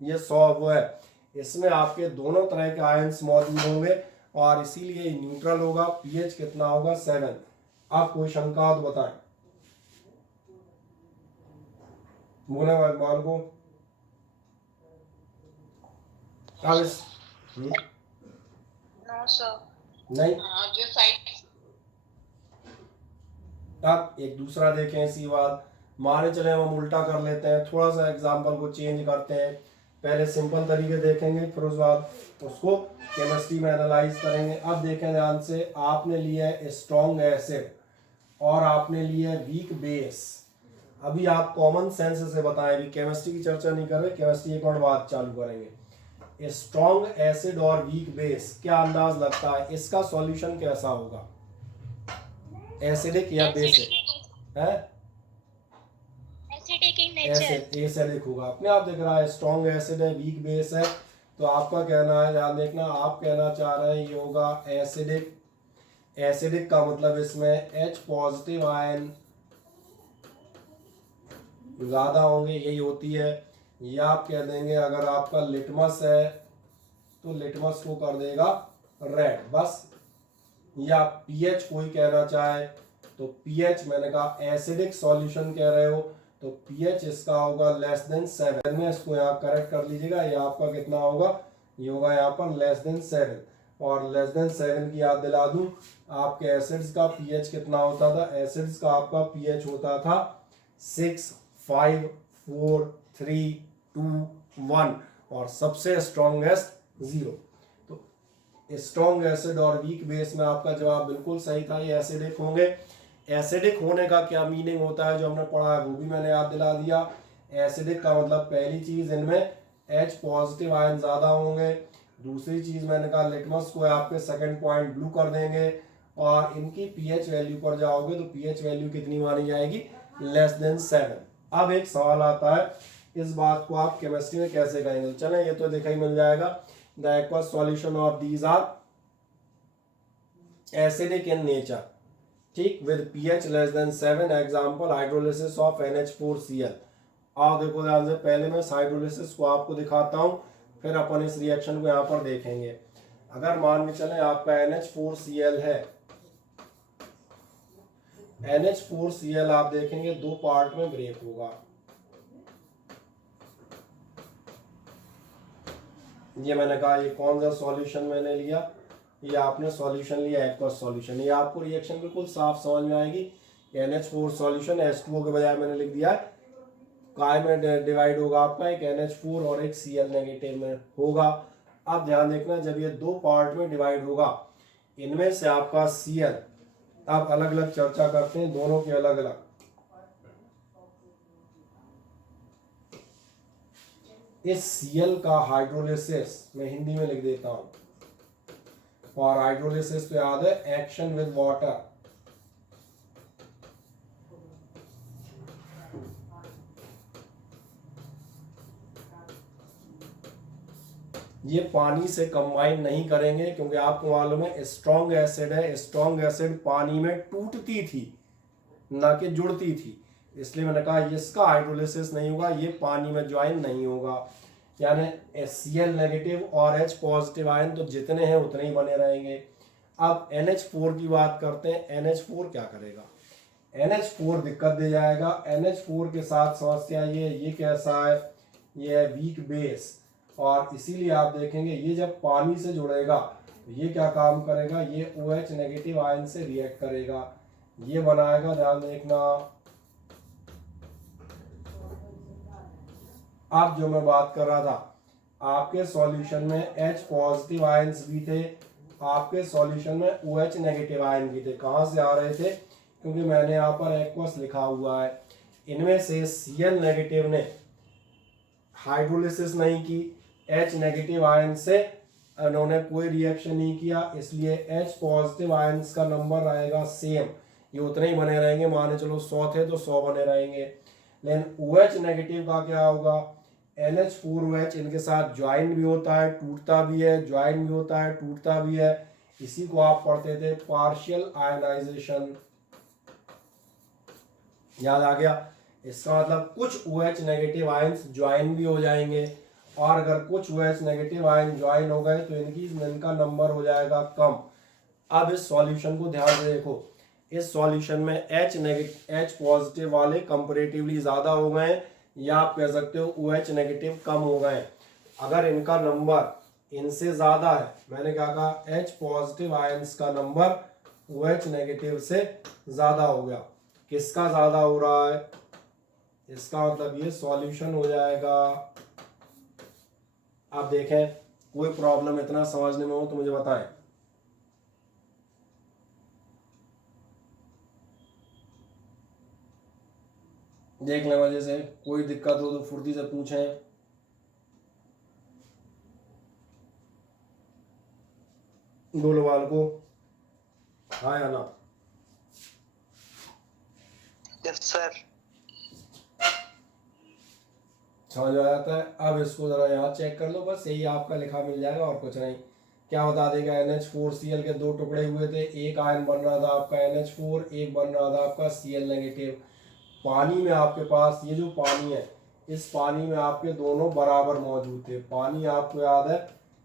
ये 100 वो है, इसमें आपके दोनों तरह के आयंस मौजूद होंगे और इसीलिए न्यूट्रल होगा। pH कितना होगा, 7। आप कोई शंका हो तो बताएं, बोले इकबाल को। अब इस No, sir. नहीं, जो साइड अब एक दूसरा देखें इसी बात, माने चले हम उल्टा कर लेते हैं, थोड़ा सा एग्जाम्पल को चेंज करते हैं। पहले सिंपल तरीके देखेंगे, फिर उस बाद उसको केमिस्ट्री में एनालाइज करेंगे। अब देखें ध्यान से, आपने लिया है स्ट्रॉन्ग एसिड और आपने लिया है वीक बेस। अभी आप कॉमन सेंस से बताएं, अभी केमिस्ट्री की चर्चा नहीं कर रहे, केमिस्ट्री एक और बात चालू करेंगे। स्ट्रॉन्ग एसिड और वीक बेस, क्या अंदाज लगता है इसका सॉल्यूशन कैसा होगा, एसिडिक या बेसिक है? Acidic in nature. एसिडिक होगा, अपने आप दिख रहा है, स्ट्रॉन्ग एसिड है, वीक बेस है। तो आपका कहना है, ध्यान देखना, आप कहना चाह रहे हैं ये होगा एसिडिक। एसिडिक का मतलब इसमें H पॉजिटिव आयन ज्यादा होंगे, यही होती है। या आप कह देंगे अगर आपका लिटमस है तो लिटमस को कर देगा रेड, बस। या pH कोई कहना चाहे तो pH, मैंने कहा एसिडिक सॉल्यूशन कह रहे हो तो pH इसका होगा लेस देन 7 में, इसको यहाँ करेक्ट कर लीजिएगा। ये आपका कितना होगा, ये होगा यहाँ पर लेस देन 7। और लेस देन 7 की याद दिला दूं, आपके एसिड्स का pH कितना होता था, एसिड्स का आपका pH होता था 6, 5, 4, 3, 2, 1 और सबसे स्ट्रॉन्गेस्ट 0। स्ट्रॉन्ग एसिड और वीक बेस में आपका जवाब बिल्कुल सही था, ये एसिडिक होंगे। एसिडिक होने का क्या मीनिंग होता है जो हमने पढ़ा है वो भी मैंने याद दिला दिया। एसिडिक का मतलब पहली चीज इनमें H पॉजिटिव आयन ज्यादा होंगे, दूसरी चीज मैंने कहा लिटमस को आपके सेकंड पॉइंट ब्लू कर देंगे और इनकी pH वैल्यू पर जाओगे तो pH वैल्यू कितनी मानी जाएगी, लेस देन 7। अब एक सवाल आता है, इस बात को आप केमिस्ट्री में कैसे कहेंगे, चले ये तो देखा ही मिल जाएगा। The aqueous solution of these are acidic in nature, ठीक, with pH less than 7। Example hydrolysis of NH4Cl। आओ देखो ध्यान से, पहले मैं हाइड्रोलिसिस को आपको दिखाता हूँ, फिर अपन इस रिएक्शन को यहाँ पर देखेंगे। अगर मान के चले आपका NH4Cl है, NH4Cl आप देखेंगे दो पार्ट में ब्रेक होगा। ये मैंने कहा ये कौन सा सॉल्यूशन मैंने लिया, ये आपने सॉल्यूशन लिया एक्वस सॉल्यूशन। ये आपको रिएक्शन बिल्कुल साफ समझ में आएगी। NH4 सॉल्यूशन H2O के बजाय मैंने लिख दिया है, काय में डिवाइड होगा आपका, एक NH4 और एक Cl नेगेटिव में होगा। अब ध्यान देखना, जब ये दो पार्ट में डिवाइड होगा, इनमें से आपका Cl, आप अलग अलग चर्चा करते हैं दोनों के अलग अलग। इस Cl का हाइड्रोलिसिस मैं हिंदी में लिख देता हूं, और हाइड्रोलिसिस तो याद है एक्शन विद वाटर। ये पानी से कंबाइन नहीं करेंगे क्योंकि आपको मालूम है स्ट्रॉन्ग एसिड है, स्ट्रॉन्ग एसिड पानी में टूटती थी ना कि जुड़ती थी, इसलिए मैंने कहा इसका हाइड्रोलिसिस नहीं होगा, ये पानी में ज्वाइन नहीं होगा। यानी Cl नेगेटिव और H पॉजिटिव आयन तो जितने हैं उतने ही बने रहेंगे। अब NH4 की बात करते हैं। NH4 क्या करेगा? NH4 दिक्कत दे जाएगा। NH4 के साथ समस्या ये कैसा है, ये है वीक बेस, और इसीलिए आप देखेंगे ये जब पानी से जुड़ेगा तो ये क्या काम करेगा, ये OH नेगेटिव आयन से रिएक्ट करेगा, ये बनाएगा, ध्यान देखना। अब जो मैं बात कर रहा था, आपके सॉल्यूशन में H पॉजिटिव आयंस भी थे, आपके सॉल्यूशन में OH नेगेटिव आयन भी थे। कहाँ से आ रहे थे? क्योंकि मैंने यहाँ पर एक्वस लिखा हुआ है। इनमें से Cl नेगेटिव ने हाइड्रोलिसिस नहीं की, H नेगेटिव आयन से उन्होंने कोई रिएक्शन नहीं किया, इसलिए H पॉजिटिव आयंस का नंबर रहेगा सेम, ये उतने ही बने रहेंगे। माने चलो 100 थे तो 100 बने रहेंगे। लेकिन OH नेगेटिव का क्या होगा, NH4OH इनके साथ ज्वाइन भी होता है, टूटता भी है, ज्वाइन भी होता है, टूटता भी है। इसी को आप पढ़ते थे पार्शियल आयनाइजेशन, याद आ गया? इसका मतलब कुछ OH नेगेटिव आयंस ज्वाइन भी हो जाएंगे, और अगर कुछ OH नेगेटिव आयन ज्वाइन हो गए तो इनका नंबर हो जाएगा कम। अब इस सॉल्यूशन को ध्यान से देखो, इस सॉल्यूशन में H पॉजिटिव वाले कंपैरेटिवली ज़्यादा हो गए, या आप कह सकते हो OH नेगेटिव कम हो गए। अगर इनका नंबर इनसे ज़्यादा है, मैंने क्या कहा, H पॉजिटिव आयंस का नंबर OH नेगेटिव से ज़्यादा हो गया। किसका ज़्यादा हो रहा है? इसका मतलब ये सॉल्यूशन हो जाएगा। आप देखें, कोई प्रॉब्लम इतना समझने में हो तो मुझे बताएं। देख लें, वजह से कोई दिक्कत हो तो फुर्ती से पूछें। बोलो वाल को, हाँ या ना? Yes sir. समझ आ जाता है? अब इसको जरा यहाँ चेक कर लो, बस यही आपका लिखा मिल जाएगा और कुछ नहीं। क्या बता देगा, NH4Cl के 2 टुकड़े हुए थे, एक आयन बन रहा था आपका NH4, एक बन रहा था आपका Cl नेगेटिव। पानी में आपके पास ये जो पानी है, इस पानी में आपके दोनों बराबर मौजूद थे। पानी आपको याद है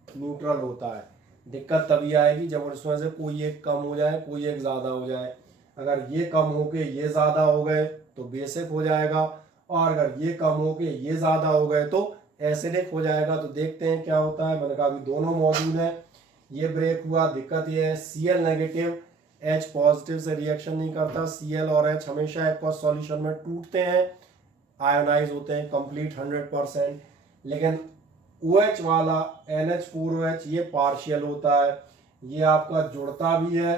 न्यूट्रल होता है। दिक्कत तभी आएगी जब उसमें से कोई एक कम हो जाए, कोई एक ज़्यादा हो जाए। अगर ये कम होके ये ज़्यादा हो गए तो बेसिक हो जाएगा, और अगर ये कम होके ये ज़्यादा हो गए तो एसिडिक हो जाएगा। तो देखते हैं क्या होता है। मैंने कहा अभी दोनों मौजूद हैं, ये ब्रेक हुआ। दिक्कत ये है Cl नेगेटिव H पॉजिटिव से रिएक्शन नहीं करता। Cl और H हमेशा एक्वस सॉल्यूशन में टूटते हैं, आयोनाइज होते हैं कंप्लीट 100%। लेकिन OH वाला NH4OH ये पार्शियल होता है, ये आपका जुड़ता भी है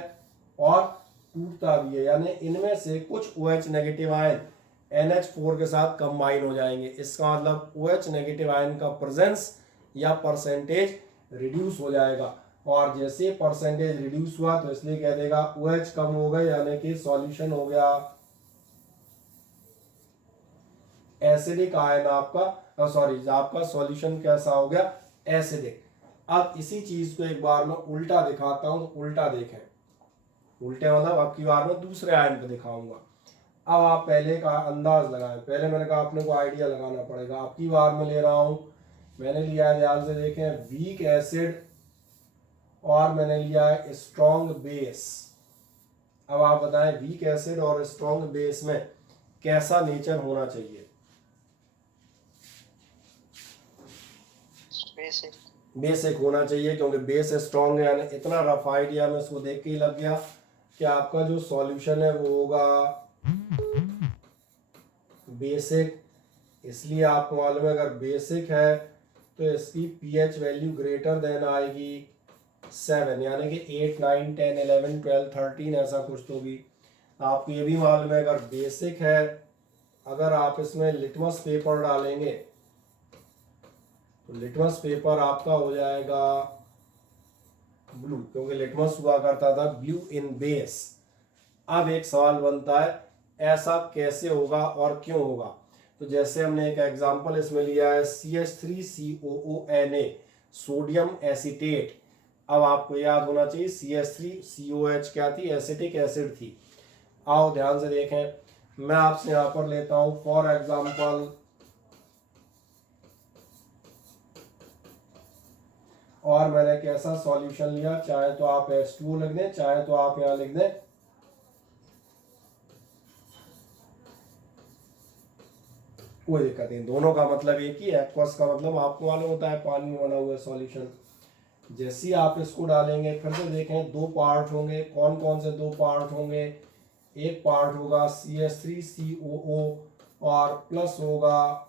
और टूटता भी है। यानी इनमें से कुछ OH नेगेटिव आयन NH4 के साथ कंबाइन हो जाएंगे। इसका मतलब OH नेगेटिव आयन का प्रेजेंस या परसेंटेज रिड्यूस हो जाएगा, और जैसे परसेंटेज रिड्यूस हुआ तो इसलिए कह देगा OH कम हो गए, यानी कि सॉल्यूशन हो गया एसिडिक आयन आपका, सॉरी आपका सॉल्यूशन कैसा हो गया, एसिडिक। अब इसी चीज को एक बार मैं उल्टा दिखाता हूं, तो उल्टा देखें। उल्टे मतलब अब की बार मैं दूसरे आयन पे दिखाऊंगा। अब आप पहले का अंदाज लगाएं। पहले मैंने कहा अपने को आइडिया लगाना पड़ेगा। अब की बार मैं ले रहा हूं, मैंने लिया है, ध्यान से देखें, वीक एसिड और मैंने लिया है स्ट्रॉन्ग बेस। अब आप बताएं वीक एसिड और स्ट्रॉन्ग बेस में कैसा नेचर होना चाहिए? बेसिक होना चाहिए, क्योंकि बेस स्ट्रॉन्ग है। यानी इतना रफ आइडिया में इसको देख के ही लग गया कि आपका जो सॉल्यूशन है वो होगा बेसिक। इसलिए आपको मालूम है अगर बेसिक है तो इसकी pH वैल्यू ग्रेटर देन आएगी 7, यानी कि 8, 9, 10, 11, 12, 13 ऐसा कुछ तो भी। आपको ये भी मालूम है अगर बेसिक है, अगर आप इसमें लिटमस पेपर डालेंगे तो लिटमस पेपर आपका हो जाएगा ब्लू, क्योंकि लिटमस हुआ करता था ब्लू इन बेस। अब एक सवाल बनता है ऐसा कैसे होगा और क्यों होगा। तो जैसे हमने एक एग्जांपल इसमें लिया है CH3COONA, सोडियम एसीटेट। अब आपको याद होना चाहिए CH3COH क्या थी, एसिटिक एसिड थी। आओ ध्यान से देखें, मैं आपसे यहां पर लेता हूं फॉर एग्जांपल, और मैंने कैसा सॉल्यूशन लिया, चाहे तो आप H2O लिख दें, चाहे तो आप यहां लिख दें कोई दिक्कत नहीं, दोनों का मतलब एक ही है। एक्वस का मतलब आपको मालूम होता है पानी में बना हुआ सॉल्यूशन। जैसे ही आप इसको डालेंगे, फिर से देखें दो पार्ट होंगे। कौन कौन से दो पार्ट होंगे, एक पार्ट होगा CH3COO और प्लस होगा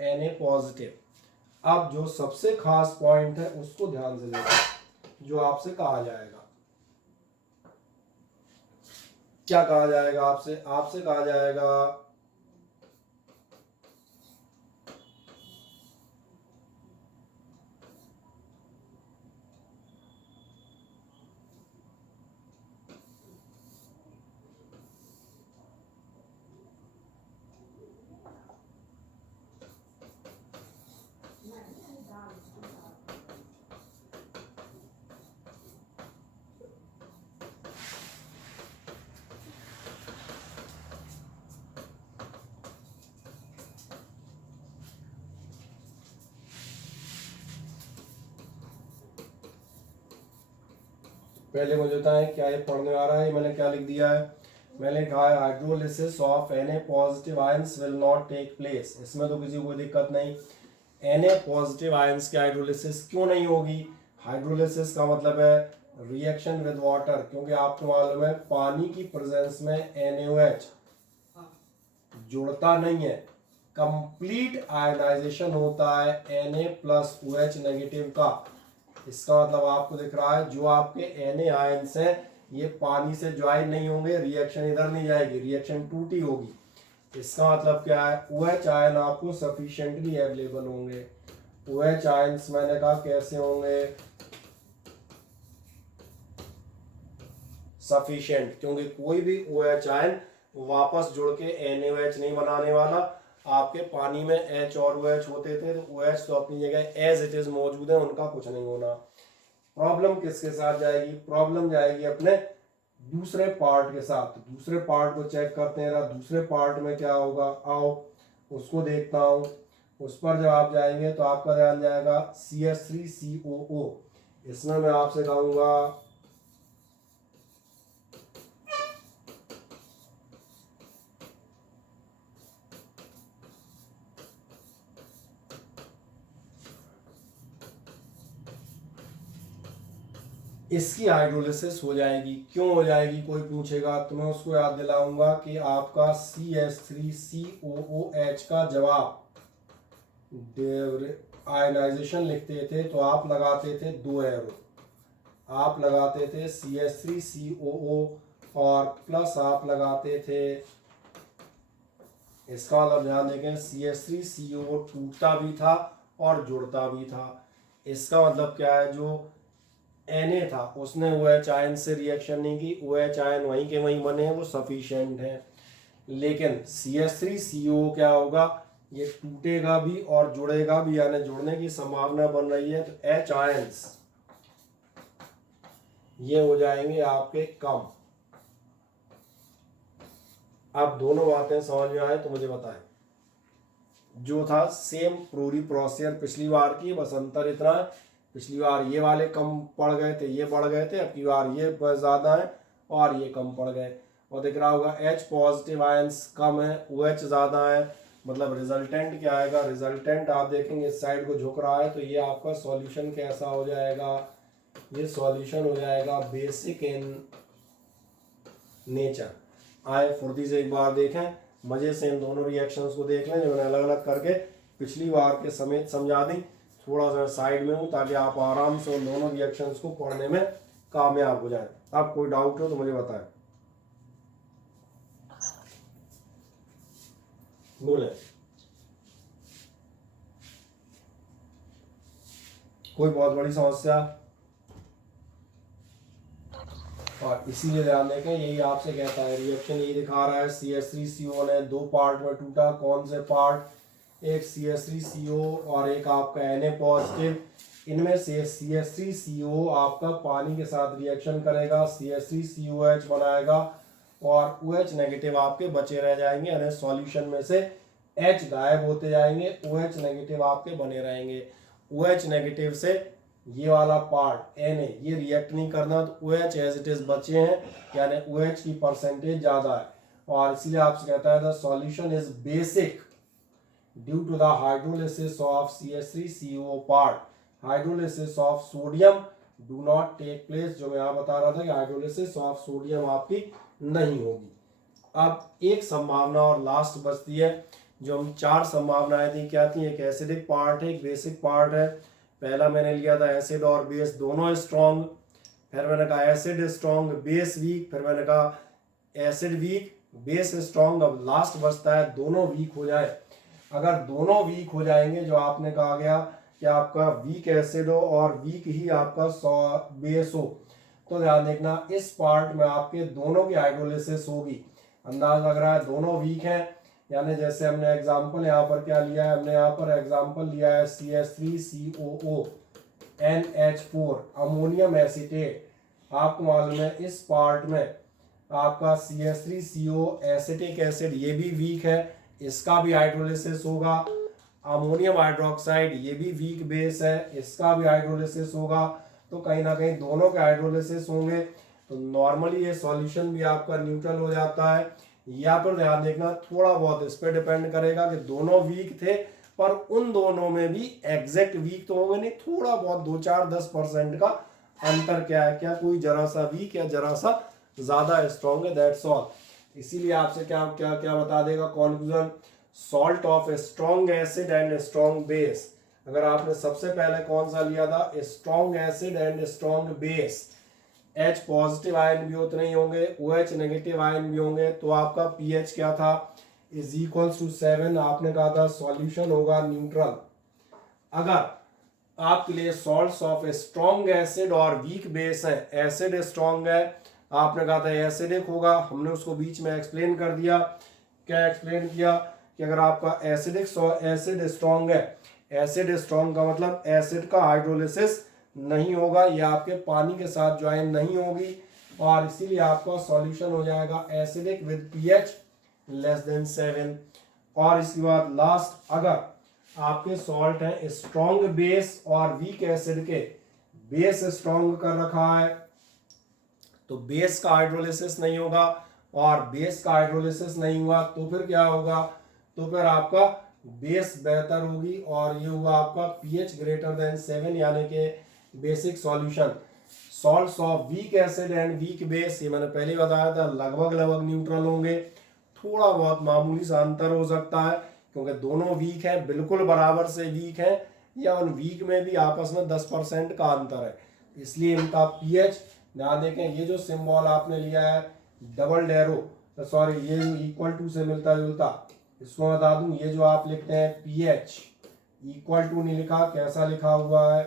Na पॉजिटिव। अब जो सबसे खास पॉइंट है उसको ध्यान से देखें, जो आपसे कहा जाएगा। क्या कहा जाएगा आपसे, आपसे कहा जाएगा पहले मुझे बताएं क्या ये पढ़ने आ रहा है। मैंने क्या लिख दिया है, मैंने लिखा है hydrolysis of Na positive ions will not take place. इसमें तो किसी को दिक्कत नहीं। Na पॉजिटिव आयंस की हाइड्रोलिसिस क्यों नहीं होगी, हाइड्रोलिसिस का मतलब है रिएक्शन विद वाटर, क्योंकि आपको मालूम है पानी की प्रेजेंस में NaOH जुड़ता नहीं है, कंप्लीट आयनाइजेशन होता है Na प्लस OH नेगेटिव का। इसका मतलब आपको दिख रहा है जो आपके Na आयंस हैं ये पानी से ज्वाइन नहीं होंगे, रिएक्शन इधर नहीं जाएगी, रिएक्शन टूटी होगी। इसका मतलब क्या है, OH आयन आपको सफिशिएंटली अवेलेबल होंगे। OH आयंस मैंने कहा कैसे होंगे, सफिशिएंट, क्योंकि कोई भी OH आयन वापस जुड़ के NaOH नहीं बनाने वाला। आपके पानी में H और OH होते थे, तो OH तो अपनी जगह एज इट इज मौजूद है, उनका कुछ नहीं होना। प्रॉब्लम किसके साथ जाएगी, प्रॉब्लम जाएगी अपने दूसरे पार्ट के साथ। दूसरे पार्ट को चेक करते हैं, दूसरे पार्ट में क्या होगा, आओ उसको देखता हूं। उस पर जब आप जाएंगे तो आपका ध्यान जाएगा CH3COO। इसमें मैं आपसे कहूंगा इसकी हाइड्रोलिसिस हो जाएगी। क्यों हो जाएगी कोई पूछेगा तो मैं उसको याद दिलाऊंगा कि आपका CH3COOH का जवाब आयनाइजेशन लिखते थे तो आप लगाते थे 2 एरो, आप लगाते थे CH3COO और प्लस आप लगाते थे, इसका मतलब ध्यान देखें CH3COO टूटता भी था और जुड़ता भी था। इसका मतलब क्या है, जो Na था उसने OH आयन से रिएक्शन नहीं की, OH आयन वहीं के वहीं बने हैं, वो सफिशिएंट है। लेकिन CH3COO क्या होगा, ये टूटेगा भी और जुड़ेगा भी, यानी जुड़ने की संभावना बन रही है। तो H आयंस ये हो जाएंगे आपके कम। अब दोनों बातें समझ में आए तो मुझे बताएं। जो था सेम प्रोरी प्रोसियर पिछली बार की, बस अंतर इतना है पिछली बार ये वाले कम पड़ गए थे, ये बढ़ गए थे, अब की बार ये ज़्यादा है और ये कम पड़ गए। और दिख रहा होगा H पॉजिटिव आयंस कम है, OH ज़्यादा है, मतलब रिजल्टेंट क्या आएगा, रिजल्टेंट आप देखेंगे इस साइड को झुक रहा है, तो ये आपका सॉल्यूशन कैसा हो जाएगा, ये सॉल्यूशन हो जाएगा बेसिक इन नेचर। आए फुर्ती से एक बार देखें, मज़े से इन दोनों रिएक्शंस को देख लें जो मैंने अलग अलग करके पिछली बार के समेत समझा दी। थोड़ा सा साइड में हूँ ताकि आप आराम से उन दोनों रिएक्शंस को पढ़ने में कामयाब हो जाए। अब कोई डाउट हो तो मुझे बताएं, बोले। कोई बहुत बड़ी समस्या, और इसीलिए ध्यान देखें, यही आपसे कहता है रिएक्शन यही दिखा रहा है। CH3CO ने दो पार्ट में टूटा। कौन से पार्ट? एक CH3CO और एक आपका Na पॉजिटिव। इनमें से CH3CO आपका पानी के साथ रिएक्शन करेगा, CH3COH बनाएगा और OH नेगेटिव आपके बचे रह जाएंगे, यानी सॉल्यूशन में से H गायब होते जाएंगे, OH नेगेटिव आपके बने रहेंगे। OH नेगेटिव से ये वाला पार्ट Na ये रिएक्ट नहीं करना, तो OH एज इट इज बचे हैं, यानी OH की परसेंटेज ज़्यादा है। और इसलिए आपसे कहता है the solution is basic due to the hydrolysis of CH3CO part. Hydrolysis of sodium do not take place. जो मैं यहाँ बता रहा था कि हाइड्रोलिसिस ऑफ सोडियम आपकी नहीं होगी। अब एक संभावना और लास्ट बचती है, जो हम 4 संभावनाएं थी क्या थी? एक एसिडिक पार्ट है, एक बेसिक पार्ट है। पहला मैंने लिया था एसिड और बेस दोनों स्ट्रॉन्ग, फिर मैंने कहा एसिड स्ट्रॉन्ग बेस वीक, फिर मैंने कहा एसिड वीक बेस स्ट्रॉन्ग। अब लास्ट बचता है दोनों वीक हो जाए। अगर दोनों वीक हो जाएंगे, जो आपने कहा गया कि आपका वीक एसिड हो और वीक ही आपका बेस हो, तो ध्यान देखना इस पार्ट में आपके दोनों की हाइड्रोलिसिस होगी। अंदाज लग रहा है दोनों वीक हैं, यानी जैसे हमने एग्जांपल यहाँ पर क्या लिया है? हमने यहाँ पर एग्जांपल लिया है CH3COO NH4 अमोनियम एसीटेट। आपको मालूम है इस पार्ट में आपका CH3CO एसिटिक एसिड ये भी वीक है, इसका भी हाइड्रोलिसिस होगा। अमोनियम हाइड्रोक्साइड ये भी वीक बेस है, इसका भी हाइड्रोलिसिस होगा। तो कहीं ना कहीं दोनों के हाइड्रोलिसिस होंगे, तो नॉर्मली ये सॉल्यूशन भी आपका न्यूट्रल हो जाता है। या पर ध्यान देखना थोड़ा बहुत इस पर डिपेंड करेगा कि दोनों वीक थे, पर उन दोनों में भी एग्जैक्ट वीक तो होंगे नहीं, थोड़ा बहुत 2-4-10% का अंतर क्या है, क्या कोई जरा सा वीक या जरा सा ज्यादा स्ट्रॉन्ग है, दैट्स ऑल। इसीलिए आपसे क्या क्या क्या बता देगा conclusion? Salt of strong acid and strong base. अगर आपने सबसे पहले कौन सा लिया था? Strong acid and strong base. H positive ion भी उतने ही होंगे, OH नेगेटिव आयन भी होंगे, तो आपका pH क्या था? Is equals to 7। आपने कहा था सॉल्यूशन होगा न्यूट्रल। अगर आपके लिए सॉल्ट्स ऑफ स्ट्रॉन्ग एसिड और वीक बेस है, एसिड स्ट्रॉन्ग है, आपने कहा था एसिडिक होगा, हमने उसको बीच में एक्सप्लेन कर दिया। क्या एक्सप्लेन किया? कि अगर आपका एसिड स्ट्रॉन्ग है, एसिड स्ट्रॉन्ग का मतलब एसिड का हाइड्रोलिसिस नहीं होगा, या आपके पानी के साथ ज्वाइन नहीं होगी, और इसीलिए आपका सॉल्यूशन हो जाएगा acidic with pH less than 7। और इसके बाद लास्ट, अगर आपके सॉल्ट है स्ट्रॉन्ग बेस और वीक एसिड के बेस स्ट्रॉन्ग कर रखा है, तो बेस का हाइड्रोलिसिस नहीं होगा, और बेस का हाइड्रोलिसिस नहीं हुआ तो फिर क्या होगा? तो फिर आपका बेस बेहतर होगी, और ये हुआ आपका pH ग्रेटर देन 7, यानी कि basic solution. Salts of weak acid and weak base, ये मैंने पहले बताया था, लगभग लगभग न्यूट्रल होंगे। थोड़ा बहुत मामूली सा अंतर हो सकता है, क्योंकि दोनों वीक है, बिल्कुल बराबर से वीक है, या उन वीक में भी आपस में 10% का अंतर है, इसलिए इनका pH ध्यान देखें। ये जो सिंबल आपने लिया है डबल डेरो, सॉरी ये इक्वल टू से मिलता जुलता, इसको बता दूं, ये जो आप लिखते हैं pH इक्वल टू नहीं लिखा, कैसा लिखा हुआ है?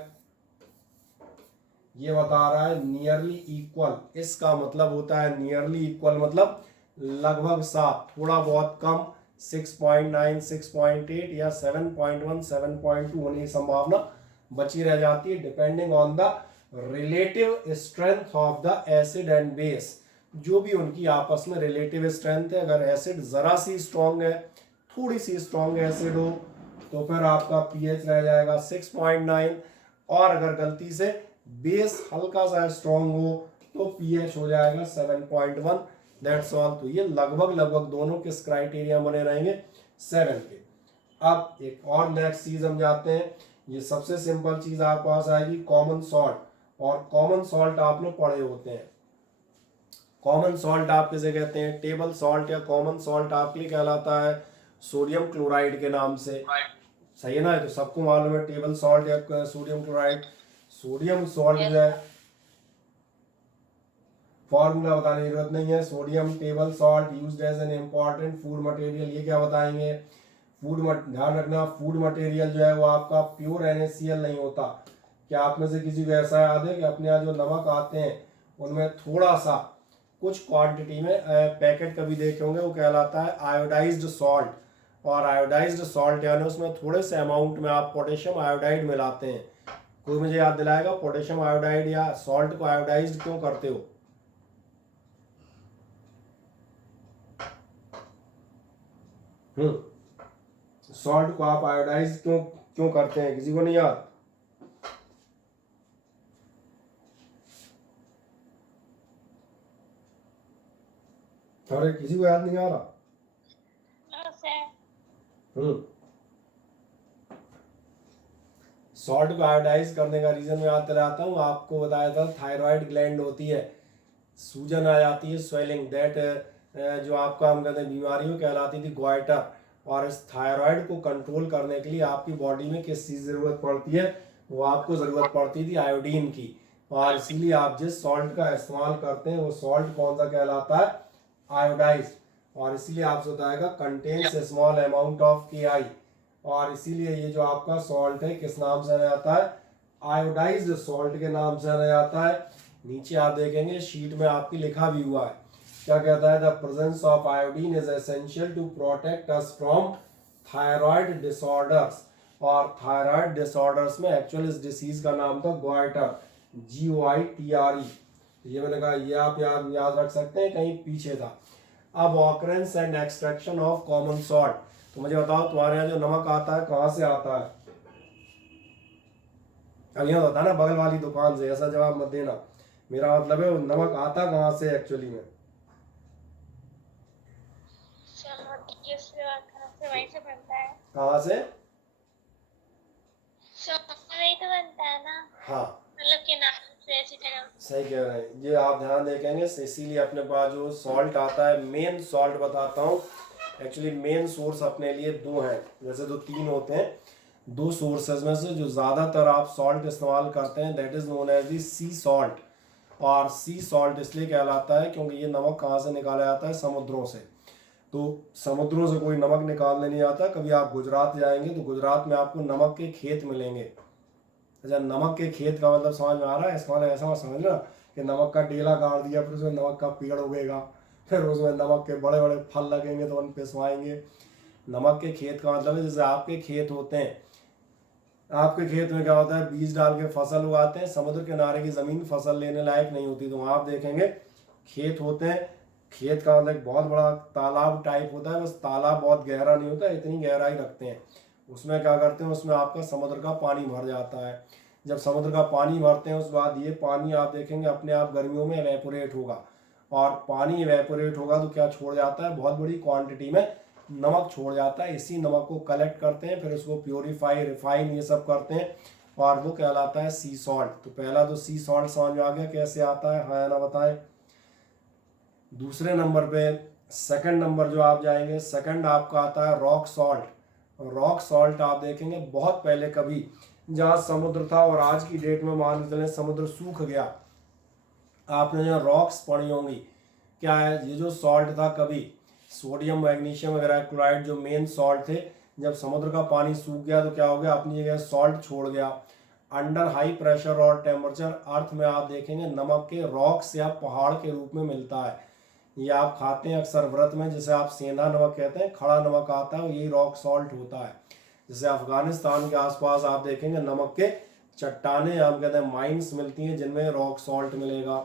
ये बता रहा है नियरली इक्वल। इसका मतलब होता है नियरली इक्वल मतलब लगभग 7, थोड़ा बहुत कम 6.9, 6.8 या 7.1, 7.2 होने की संभावना बची रह जाती है, depending on the relative strength of the acid and base. जो भी उनकी आपस में रिलेटिव स्ट्रेंथ है, अगर एसिड जरा सी स्ट्रॉन्ग है, थोड़ी सी स्ट्रॉन्ग एसिड हो, तो फिर आपका pH रह जाएगा 6.9, और अगर गलती से बेस हल्का सा स्ट्रॉन्ग हो तो pH हो जाएगा 7.1, दैट्स ऑल। तो ये लगभग लगभग दोनों किस क्राइटेरिया बने रहेंगे? 7 के। अब एक और नेक्स्ट चीज हम जाते हैं, ये सबसे सिंपल चीज आपके पास आएगी कॉमन सॉल्ट, और कॉमन सॉल्ट आपने पढ़े होते हैं। कॉमन सॉल्ट आप किसे कहते हैं? टेबल सॉल्ट या कॉमन सॉल्ट आपके लिए कहलाता है सोडियम क्लोराइड के नाम से, सही है ना? तो सबको मालूम है टेबल सॉल्ट या सोडियम क्लोराइड। सोडियम सॉल्ट जो है, फॉर्मूला बताने की जरूरत नहीं है। Sodium table salt used as an important food material. ये क्या बताएंगे? ध्यान रखना, फूड मटेरियल जो है वो आपका प्योर NaCl नहीं होता। क्या आप में से किसी को ऐसा याद है कि अपने यहाँ जो नमक आते हैं उनमें थोड़ा सा कुछ क्वांटिटी में पैकेट कभी देखे होंगे, वो कहलाता है आयोडाइज्ड सॉल्ट। और आयोडाइज्ड सॉल्ट यानी उसमें थोड़े से अमाउंट में आप पोटेशियम आयोडाइड मिलाते हैं। कोई मुझे याद दिलाएगा पोटेशियम आयोडाइड या सॉल्ट को आयोडाइज्ड क्यों करते हो? सॉल्ट को आप आयोडाइज क्यों क्यों करते हैं, किसी को नहीं याद? अरे किसी को याद नहीं आ रहा? सॉल्ट को आयोडाइज करने का रीजन मैं याद दिलाता हूँ। आपको बताया था थायराइड ग्लैंड होती है, सूजन आ जाती है, स्वेलिंग, दैट जो आपका हम कहते हैं बीमारी वो कहलाती थी ग्वाइटर। और इस थायराइड को कंट्रोल करने के लिए आपकी बॉडी में किस चीज़ ज़रूरत पड़ती है? वो आपको ज़रूरत पड़ती थी आयोडीन की। और इसीलिए आप जिस सॉल्ट का इस्तेमाल करते हैं वो सॉल्ट कौन सा कहलाता है? आयोडाइज। और इसीलिए आपसे बताएगा contains small amount of KI। और इसीलिए ये जो आपका सॉल्ट है किस नाम से जाता है? आयोडाइज्ड सॉल्ट के नाम से जाता है। नीचे आप देखेंगे शीट में आपकी लिखा भी हुआ है, क्या कहता है? The presence of iodine is essential to protect us from thyroid disorders. और थायराइड डिसऑर्डर्स में एक्चुअल इस डिसीज का नाम था ग्वाइटर, GOITRE। ये मैंने कहा ये आप याद रख सकते हैं, कहीं पीछे था। अब occurrence and extraction of common salt. तो मुझे बताओ तुम्हारे यहाँ जो नमक आता है कहाँ से आता है? अब यहाँ बता ना बगल वाली दुकान से, ऐसा जवाब मत देना। मेरा मतलब है नमक आता कहाँ से एक्चुअली में? वहीं से बनता है। कहाँ से? वहीं तो बनता है ना। हाँ मतलब कि नाम से ऐसी जगह। सही कह रहे हैं, ये आप ध्यान देखेंगे। इसीलिए अपने पास जो सॉल्ट आता है, मेन सॉल्ट बताता हूँ। एक्चुअली मेन सोर्स अपने लिए दो हैं, वैसे तो तीन होते हैं। दो सोर्सेज में से जो ज़्यादातर आप सॉल्ट इस्तेमाल करते हैं that is known as the sea salt. और सी सॉल्ट इसलिए कहलाता है क्योंकि ये नमक कहाँ से निकाला जाता है? समुद्रों से। तो समुद्रों से कोई नमक निकालने नहीं आता। कभी आप गुजरात जाएंगे तो गुजरात में आपको नमक के खेत मिलेंगे। अच्छा, नमक के खेत का मतलब समझ में आ रहा है? इसका मतलब ऐसा मत समझना कि नमक का टेला गाड़ दिया फिर उसमें नमक का पेड़ उगेगा, फिर उसमें नमक के बड़े बड़े फल लगेंगे तो उन पिसवाएंगे। नमक के खेत का मतलब है जैसे आपके खेत होते हैं, आपके खेत में क्या होता है? बीज डाल के फसल उगाते हैं। समुद्र किनारे की ज़मीन फसल लेने लायक नहीं होती, तो वहाँ आप देखेंगे खेत होते हैं। खेत का मतलब बहुत बड़ा तालाब टाइप होता है, बस तालाब बहुत गहरा नहीं होता, इतनी गहराई रखते हैं। उसमें क्या करते हैं? उसमें आपका समुद्र का पानी भर जाता है। जब समुद्र का पानी भरते हैं उस बाद ये पानी आप देखेंगे अपने आप गर्मियों में एवेपोरेट होगा। और पानी एवेपोरेट होगा तो क्या छोड़ जाता है? बहुत बड़ी क्वांटिटी में नमक छोड़ जाता है। इसी नमक को कलेक्ट करते हैं, फिर उसको प्योरीफाई, रिफाइन ये सब करते हैं और वो कहलाता है सी सॉल्ट। तो पहला तो सी सॉल्ट समझ में आ गया कैसे आता है, हाँ या ना बताएं। दूसरे नंबर पे सेकंड नंबर जो आप जाएंगे, सेकंड आपका आता है रॉक सॉल्ट। रॉक सॉल्ट आप देखेंगे बहुत पहले कभी जहाँ समुद्र था और आज की डेट में मान के चलें समुद्र सूख गया, आपने जो रॉक्स पड़ी होंगी, क्या है? ये जो सॉल्ट था कभी सोडियम, मैग्नीशियम वगैरह क्लोराइड जो मेन सॉल्ट थे, जब समुद्र का पानी सूख गया तो क्या हो गया? अपनी जगह सॉल्ट छोड़ गया। अंडर हाई प्रेशर और टेम्परेचर अर्थ में आप देखेंगे नमक के रॉक्स या पहाड़ के रूप में मिलता है। ये आप खाते हैं अक्सर व्रत में, जैसे आप सेंधा नमक कहते हैं, खड़ा नमक आता है, यही रॉक सॉल्ट होता है। जैसे अफगानिस्तान के आसपास आप देखेंगे नमक के चट्टाने, हम कहते हैं माइंस मिलती हैं जिनमें रॉक सॉल्ट मिलेगा।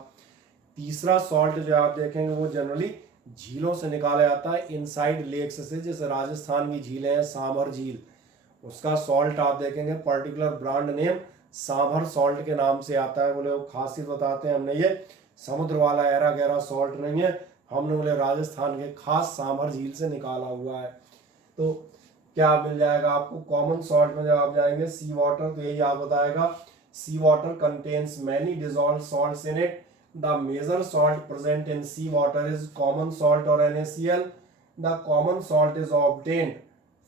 तीसरा सॉल्ट जो आप देखेंगे वो जनरली झीलों से निकाला जाता है, इनसाइड लेक्स से। जैसे राजस्थान की झीलें हैं, सांभर झील, उसका सॉल्ट आप देखेंगे particular brand name sambar salt के नाम से आता है। बोले वो खासियत बताते हैं, हमने ये समुद्र वाला एरा गहरा सॉल्ट नहीं है, हमने बोले राजस्थान के खास सांभर झील से निकाला हुआ है। तो क्या मिल जाएगा आपको? कॉमन सॉल्ट में जब आप जाएंगे सी वाटर, तो यही आप बताएगा sea water contains many dissolved salts in it. The major salt present in sea water is common salt or NaCl. The common salt is obtained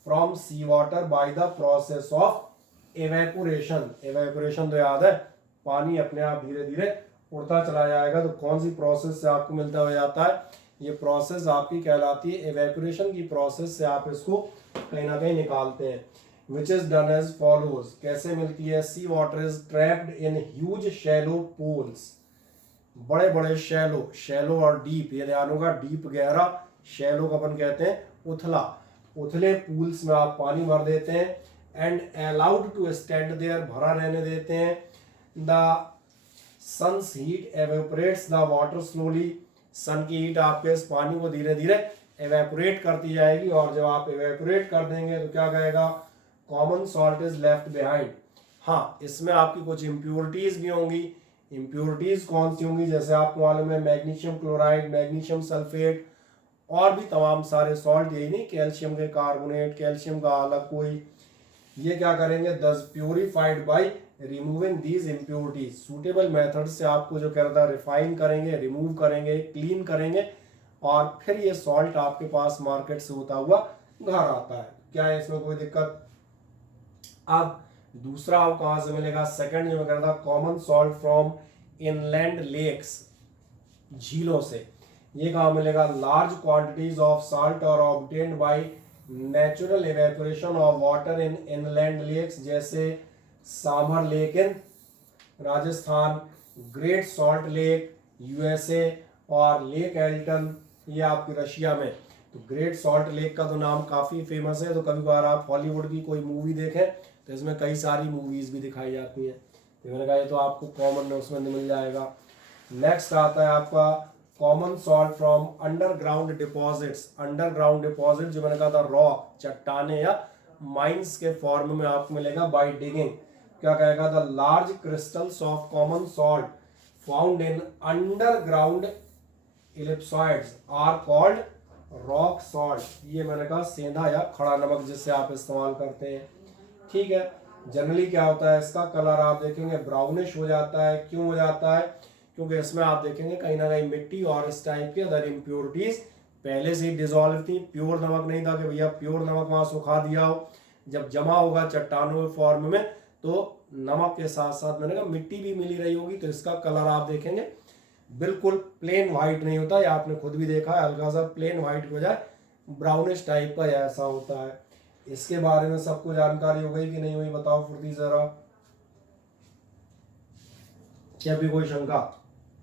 from sea water by the process of evaporation. Evaporation तो याद है, पानी अपने आप धीरे धीरे उड़ता चला जाएगा। तो कौन सी प्रोसेस से आपको मिलता हुआ जाता है? ये प्रोसेस आपकी कहलाती है एवेपोरेशन की प्रोसेस से आप इसको कहीं ना कहीं निकालते हैं। Which is done as follows. कैसे मिलती है? Sea water is trapped in huge shallow pools. बड़े बड़े शैलो, शैलो और डीप, ये ध्यान होगा, डीप गहरा, शैलो को अपन कहते हैं उथला, उथले पूल्स में आप पानी भर देते हैं, and allowed to stand there, भरा रहने देते हैं। The sun's heat evaporates the water slowly, sun की हीट आपके इस पानी को धीरे धीरे एवेपोरेट करती जाएगी, और जब आप एवेपोरेट कर देंगे तो क्या कहेगा, common salt is left behind. हाँ, इसमें आपकी कुछ इम्प्योरिटीज भी होंगी। इम्प्योरिटीज कौन सी होंगी, जैसे आपको मालूम है मैग्नीशियम क्लोराइड, मैग्नीशियम सल्फेट, और भी तमाम सारे सॉल्ट, यही नहीं, कैल्शियम के कार्बोनेट, कैल्शियम का अलग कोई, ये क्या करेंगे, दस purified by removing these impurities. Suitable method से आपको जो कहता है रिफाइन करेंगे, रिमूव करेंगे, क्लीन करेंगे, और फिर ये सॉल्ट आपके पास मार्केट से होता हुआ घर आता है। क्या है इसमें कोई दिक्कत? अब दूसरा आप कहां से मिलेगा, सेकंड जो मैं कह रहा था, common salt from inland lakes, झीलों से। ये कहाँ मिलेगा, लार्ज क्वांटिटीज ऑफ साल्ट और obtained by natural evaporation of water in inland lakes, जैसे Sambhar lake in Rajasthan, great salt lake USA, और लेक एल्टन ये आपकी रशिया में। तो ग्रेट सॉल्ट लेक का तो नाम काफ़ी फेमस है, तो कभी बार आप हॉलीवुड की कोई मूवी देखें तो इसमें कई सारी मूवीज़ भी दिखाई जाती हैं, तो मैंने कहा ये तो आपको कॉमन में उसमें मिल जाएगा। नेक्स्ट आता है आपका common salt from underground deposits. Underground deposit जो मैंने कहा था, रॉक, चट्टाने या माइंस के फॉर्म में आपको मिलेगा बाय डिगिंग। क्या कहेगा, the large crystals of common salt found in underground ellipsoids are called rock salt. ये मैंने कहा सेंधा या खड़ा नमक जिससे आप इस्तेमाल करते हैं। ठीक है, जनरली क्या होता है, इसका कलर आप देखेंगे ब्राउनिश हो जाता है। क्यों हो जाता है? क्योंकि इसमें आप देखेंगे कहीं ना कहीं मिट्टी और इस टाइप के अदर इम्प्योरिटीज पहले से ही डिजोल्व थी। प्योर नमक नहीं था कि भैया प्योर नमक वहां सुखा दिया हो। जब जमा होगा चट्टानों के फॉर्म में तो नमक के साथ साथ मैंने कहा मिट्टी भी मिली रही होगी, तो इसका कलर आप देखेंगे बिल्कुल प्लेन व्हाइट नहीं होता, या आपने खुद भी देखा है, हल्का सा प्लेन व्हाइट की बजाय ब्राउनिश टाइप का ऐसा होता है। इसके बारे में सबको जानकारी हो गई कि नहीं हुई, बताओ फुर्ती जरा, क्या भी कोई शंका?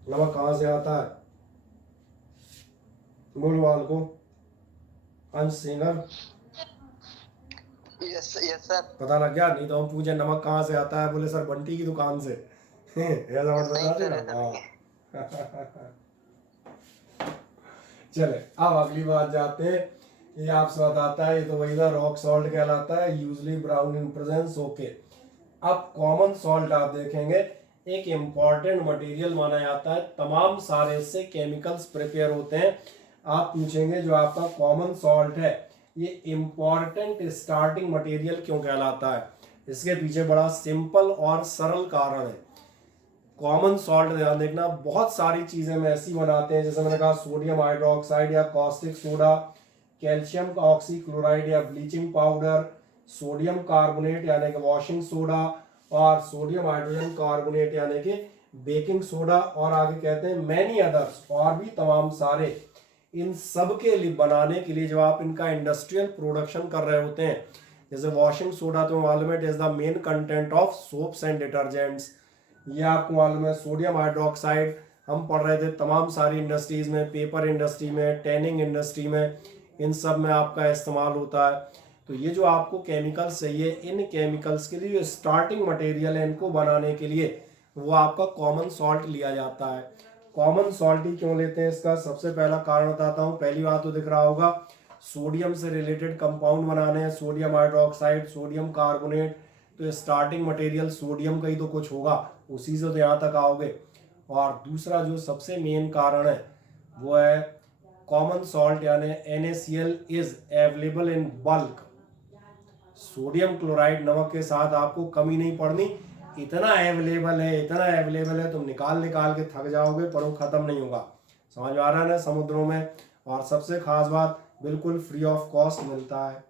नमक कहां से आता है? मूलवाल को अंश सिंगर यस सर। पता लग गया? नहीं तो हम पूछे नमक कहाँ से आता है, बोले सर बंटी की दुकान से। ऐसा मत बता देना। हाँ। चले अब अगली बात जाते हैं। ये आपसे बताता है, ये तो वही था, रॉक सॉल्ट कहलाता है, usually brown in presence. Okay, अब कॉमन सॉल्ट आप देखेंगे एक इम्पॉर्टेंट मटेरियल माना जाता है, तमाम सारे इससे केमिकल्स प्रिपेयर होते हैं। आप पूछेंगे जो आपका कॉमन सॉल्ट है ये इम्पॉर्टेंट स्टार्टिंग मटेरियल क्यों कहलाता है? इसके पीछे बड़ा सिंपल और सरल कारण है। कॉमन सॉल्ट ध्यान देखना, बहुत सारी चीजें हम ऐसी बनाते हैं, जैसे मैंने कहा सोडियम हाइड्रोक्साइड या कॉस्टिक सोडा, कैल्शियम का ऑक्सीक्लोराइड या ब्लीचिंग पाउडर, सोडियम कार्बोनेट यानी कि वॉशिंग सोडा, और सोडियम हाइड्रोजन कार्बोनेट यानी कि बेकिंग सोडा, और आगे कहते हैं मैनी अदर्स, और भी तमाम सारे। इन सब के लिए बनाने के लिए जब आप इनका इंडस्ट्रियल प्रोडक्शन कर रहे होते हैं, जैसे वॉशिंग सोडा तो मालूम है it is the main content of soaps and detergents, ये आपको मालूम है। सोडियम हाइड्रोक्साइड हम पढ़ रहे थे तमाम सारी इंडस्ट्रीज में, पेपर इंडस्ट्री में, टैनिंग इंडस्ट्री में, इन सब में आपका इस्तेमाल होता है। तो ये जो आपको केमिकल्स चाहिए, इन केमिकल्स के लिए जो स्टार्टिंग मटेरियल है इनको बनाने के लिए, वो आपका कॉमन सॉल्ट लिया जाता है। कॉमन सॉल्ट ही क्यों लेते हैं, इसका सबसे पहला कारण बताता हूँ। पहली बात तो दिख रहा होगा, सोडियम से रिलेटेड कंपाउंड बनाने हैं, सोडियम हाइड्रोक्साइड, सोडियम कार्बोनेट, तो स्टार्टिंग मटेरियल सोडियम का ही तो कुछ होगा, उसी से तो यहाँ तक आओगे। और दूसरा जो सबसे मेन कारण है वो है कॉमन सॉल्ट यानी NaCl is available in bulk. Sodium chloride नमक के साथ आपको कमी नहीं पड़नी, इतना अवेलेबल है, इतना अवेलेबल है, तुम निकाल के थक जाओगे पर वो खत्म नहीं होगा। समझ आ रहा है ना समुद्रों में। और सबसे खास बात, बिल्कुल फ्री ऑफ कॉस्ट मिलता है।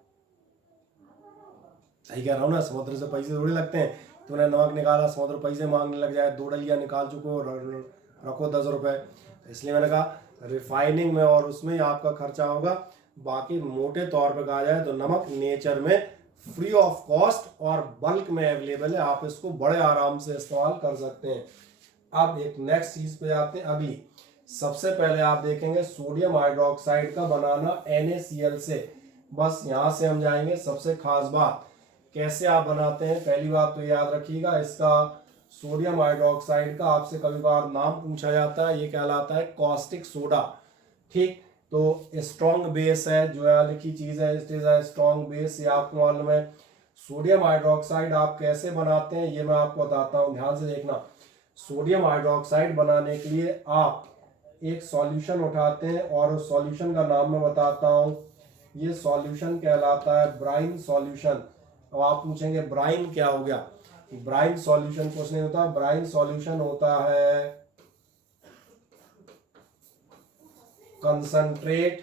सही कह रहा हूँ ना, समुद्र से पैसे थोड़े लगते हैं। तूने नमक निकाला, समुद्र पैसे मांगने लग जाए, 2 डलिया निकाल चुको, रखो 10 रुपए। इसलिए मैंने कहा रिफाइनिंग में और उसमें आपका खर्चा होगा। बाकी मोटे तौर पर कहा जाए तो नमक नेचर में फ्री ऑफ कॉस्ट और बल्क में अवेलेबल है, आप इसको बड़े आराम से इस्तेमाल कर सकते हैं। अब एक नेक्स्ट चीज पे आते हैं। अभी सबसे पहले आप देखेंगे सोडियम हाइड्रोक्साइड का बनाना NaCl से, बस यहाँ से हम जाएंगे। सबसे खास बात कैसे आप बनाते हैं, पहली बात तो याद रखिएगा, इसका सोडियम हाइड्रोक्साइड का आपसे कभी बार नाम पूछा जाता है, ये कहलाता है कॉस्टिक सोडा। ठीक, तो स्ट्रॉन्ग बेस है जो है लिखी चीज है, it is a strong base, ये आपको मालूम है। सोडियम हाइड्रोक्साइड आप कैसे बनाते हैं ये मैं आपको बताता हूँ, ध्यान से देखना। सोडियम हाइड्रोक्साइड बनाने के लिए आप एक सॉल्यूशन उठाते हैं और उस सॉल्यूशन का नाम मैं बताता हूँ। ये सॉल्यूशन कहलाता है ब्राइन सॉल्यूशन। अब आप पूछेंगे ब्राइन क्या हो गया, ब्राइन सॉल्यूशन कुछ नहीं होता, ब्राइन सॉल्यूशन होता है कंसंट्रेट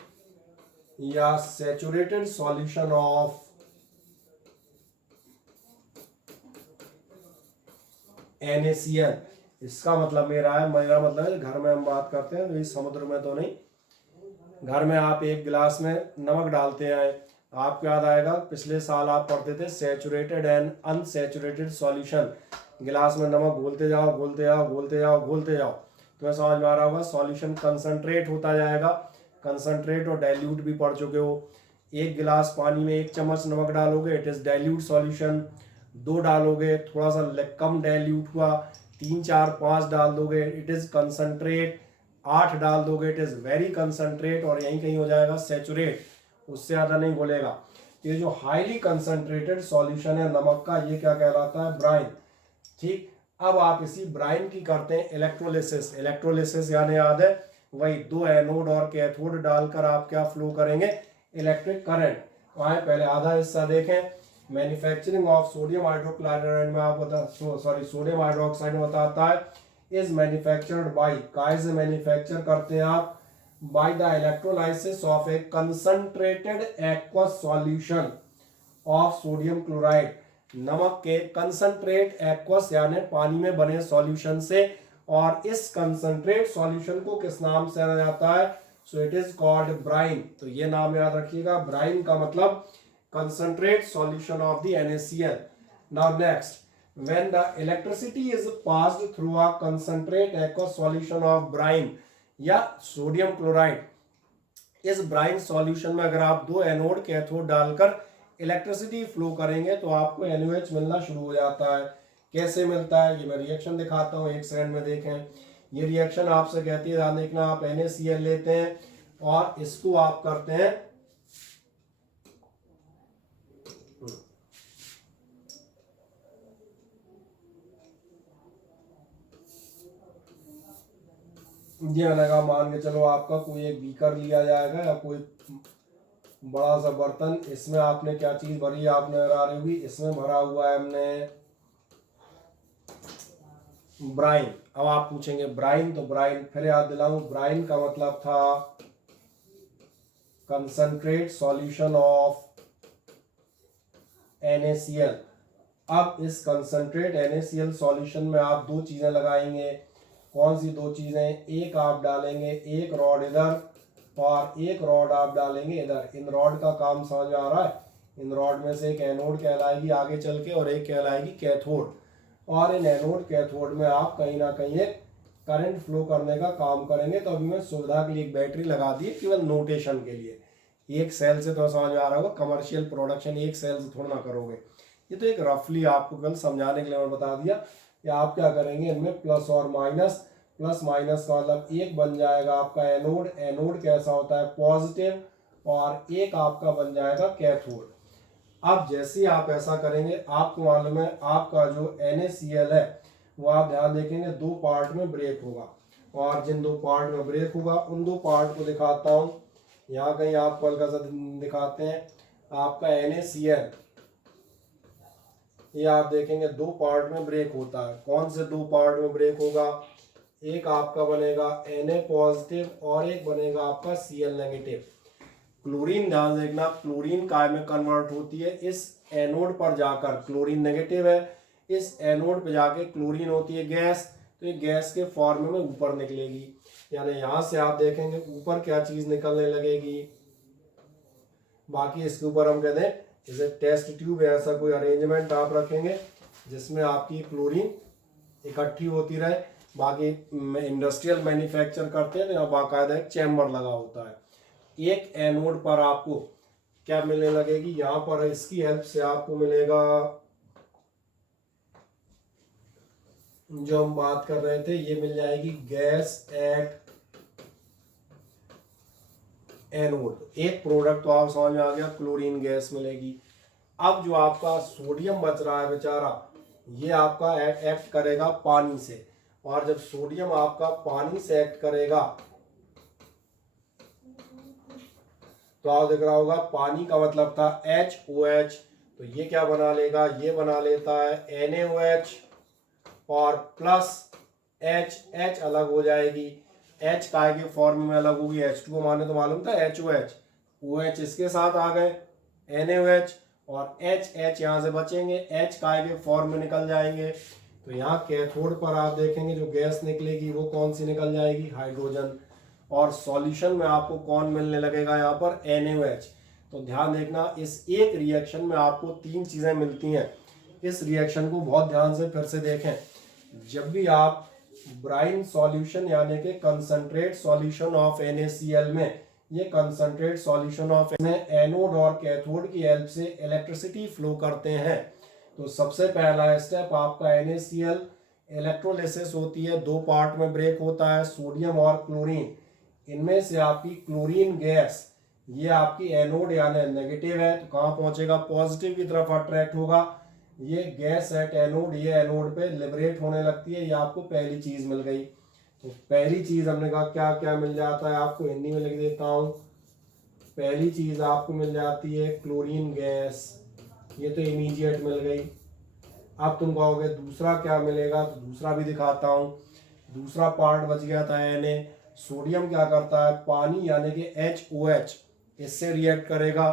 या सैचुरेटेड सॉल्यूशन ऑफ NaCl। इसका मतलब मेरा मतलब है घर में हम बात करते हैं, तो इस समुद्र में तो नहीं, घर में आप एक गिलास में नमक डालते हैं, आपको याद आएगा पिछले साल आप पढ़ते थे सैचुरेटेड एंड अनसैचुरेटेड सॉल्यूशन। गिलास में नमक घोलते जाओ घोलते जाओ घोलते जाओ घोलते जाओ, तुम्हें समझ में आ रहा होगा, सॉल्यूशन कंसंट्रेट होता जाएगा। कंसंट्रेट और डाइल्यूट भी पढ़ चुके हो। एक गिलास पानी में 1 चम्मच नमक डालोगे, इट इज डाइल्यूट सॉल्यूशन। 2 डालोगे, थोड़ा सा कम डाइल्यूट हुआ, 3 4 5 डाल दोगे, इट इज कंसंट्रेट। 8 डाल दोगे, इट इज वेरी कंसंट्रेट, और यहीं कहीं हो जाएगा सैचुरेट, उससे ज्यादा नहीं बोलेगा। ये जो हाईली कंसंट्रेटेड सॉल्यूशन है नमक का, ये क्या कहलाता है, ब्राइन। ठीक, अब आप इसी ब्राइन की करते हैं इलेक्ट्रोलिसिस। इलेक्ट्रोलिसिस यानी याद है वही 2 एनोड और कैथोड डालकर आप क्या फ्लो करेंगे, इलेक्ट्रिक करंट। वहां पहले आधा हिस्सा देखें, मैन्युफैक्चरिंग ऑफ सोडियम हाइड्रोक्लोराइड में आप सोडियम हाइड्रोक्साइड में बताता है इज मैन्युफैक्चर्ड बाय, काय से मैन्युफैक्चर करते हैं आप, by the electrolysis of a concentrated aqueous solution of sodium chloride। नमक के कंसंट्रेट एक्वस यानी पानी में बने सॉल्यूशन से, और इस कंसंट्रेट सॉल्यूशन को किस नाम से जाना जाता है, so it is called brine. तो ये नाम याद रखिएगा, ब्राइन का मतलब concentrate solution of the NaCl। Now next, when the electricity is passed through a concentrate aqueous solution of brine या सोडियम क्लोराइड, इस ब्राइन सॉल्यूशन में अगर आप 2 एनोड कैथोड डालकर इलेक्ट्रिसिटी फ्लो करेंगे तो आपको NaOH मिलना शुरू हो जाता है। कैसे मिलता है ये मैं रिएक्शन दिखाता हूँ, 1 सेकंड में देखें। ये रिएक्शन आपसे कहती है, ध्यान देखना, आप NaCl लेते हैं और इसको आप करते हैं ये मैंने कहा, मान के चलो आपका कोई एक बीकर लिया जाएगा या कोई बड़ा सा बर्तन, इसमें आपने क्या चीज भरी है, आपने आ रही हुई, इसमें भरा हुआ है हमने ब्राइन। अब आप पूछेंगे ब्राइन, तो ब्राइन फिर याद दिलाऊं, ब्राइन का मतलब था कंसंट्रेट सॉल्यूशन ऑफ NaCl। अब इस कंसंट्रेट NaCl सॉल्यूशन में आप 2 चीजें लगाएंगे। कौन सी 2 चीजें, एक आप डालेंगे एक रॉड इधर और एक रॉड आप डालेंगे इधर। इन रॉड का काम समझ आ रहा है, इन रॉड में से एक एनोड कहलाएगी आगे चल के और एक कहलाएगी कैथोड, और इन एनोड कैथोड में आप कहीं ना कहीं एक करंट फ्लो करने का काम करेंगे। तो अभी मैं सुविधा के लिए एक बैटरी लगा दी है केवल नोटेशन के लिए, एक सेल से तो समझ आ रहा होगा, कमर्शियल प्रोडक्शन एक सेल से थोड़ा ना करोगे। ये तो एक रफली आपको कल समझाने के लिए मैं बता दिया कि आप क्या करेंगे, इनमें प्लस और माइनस, प्लस माइनस का मतलब एक बन जाएगा आपका एनोड, एनोड कैसा होता है पॉजिटिव, और एक आपका बन जाएगा कैथोड। अब जैसे आप ऐसा करेंगे, आपको मालूम है आपका जो NaCl है वो आप ध्यान देखेंगे 2 पार्ट में ब्रेक होगा, और जिन 2 पार्ट में ब्रेक होगा उन 2 पार्ट को दिखाता हूँ, यहाँ कहीं आपको हल्का सा दिखाते हैं। आपका NaCl ये आप देखेंगे 2 पार्ट में ब्रेक होता है। कौन से 2 पार्ट में ब्रेक होगा, एक आपका बनेगा Na पॉजिटिव और एक बनेगा आपका Cl नेगेटिव। क्लोरीन ध्यान देखना, क्लोरीन काय में कन्वर्ट होती है, इस एनोड पर जाकर, क्लोरीन नेगेटिव है, इस एनोड पर जाके क्लोरीन होती है गैस, तो ये गैस के फॉर्म में ऊपर निकलेगी। यानी यहाँ से आप देखेंगे ऊपर क्या चीज निकलने लगेगी, बाकी इसके ऊपर हम कहते हैं जैसे टेस्ट ट्यूब, ऐसा कोई अरेंजमेंट आप रखेंगे जिसमें आपकी क्लोरीन इकट्ठी होती रहे। बाकी इंडस्ट्रियल मैन्युफैक्चर करते हैं तो यहाँ बाकायदा एक चैम्बर लगा होता है। एक एनोड पर आपको क्या मिलने लगेगी, यहाँ पर इसकी हेल्प से आपको मिलेगा जो हम बात कर रहे थे, ये मिल जाएगी गैस एट एनोड। एक प्रोडक्ट तो आप समझ में आ गया, क्लोरीन गैस मिलेगी। अब जो आपका सोडियम बच रहा है बेचारा, ये आपका एक्ट करेगा पानी से, और जब सोडियम आपका पानी से एक्ट करेगा तो आप देख रहा होगा पानी का मतलब था HOH, तो ये क्या बना लेगा, ये बना लेता है NaOH और प्लस H अलग हो जाएगी, H काय के फॉर्म में अलग होगी, H2O माने तो मालूम था HOH, OH इसके साथ आ गए NaOH और H यहाँ से बचेंगे, H काय के फॉर्म में निकल जाएंगे। तो यहाँ कैथोड पर आप देखेंगे जो गैस निकलेगी वो कौन सी निकल जाएगी, हाइड्रोजन। और सॉल्यूशन में आपको कौन मिलने लगेगा, यहाँ पर NaOH। तो ध्यान देखना, इस एक रिएक्शन में आपको 3 चीज़ें मिलती हैं। इस रिएक्शन को बहुत ध्यान से फिर से देखें। जब भी आप ब्राइन सॉल्यूशन यानी कि कंसंट्रेट सॉल्यूशन ऑफ NaCl में, ये कंसंट्रेट सॉल्यूशन ऑफ एनोड और कैथोड की हेल्प से इलेक्ट्रिसिटी फ्लो करते हैं, तो सबसे पहला स्टेप आपका NaCl इलेक्ट्रोलिसिस होती है, 2 पार्ट में ब्रेक होता है, सोडियम और क्लोरीन। इनमें से आपकी क्लोरीन गैस, ये आपकी एनोड यानी नेगेटिव है, तो कहाँ पहुंचेगा, पॉजिटिव की तरफ अट्रैक्ट होगा। ये गैस एट एनोड, ये एनोड पे लिबरेट होने लगती है। ये आपको पहली चीज मिल गई। तो पहली चीज हमने कहा क्या क्या मिल जाता है, आपको हिंदी में लिख देता हूँ। पहली चीज आपको मिल जाती है क्लोरीन गैस, ये तो इमीडिएट मिल गई। अब तुम कहोगे दूसरा क्या मिलेगा, तो दूसरा भी दिखाता हूँ। दूसरा पार्ट बच गया था Na। सोडियम क्या करता है, पानी यानी कि HOH इससे रिएक्ट करेगा,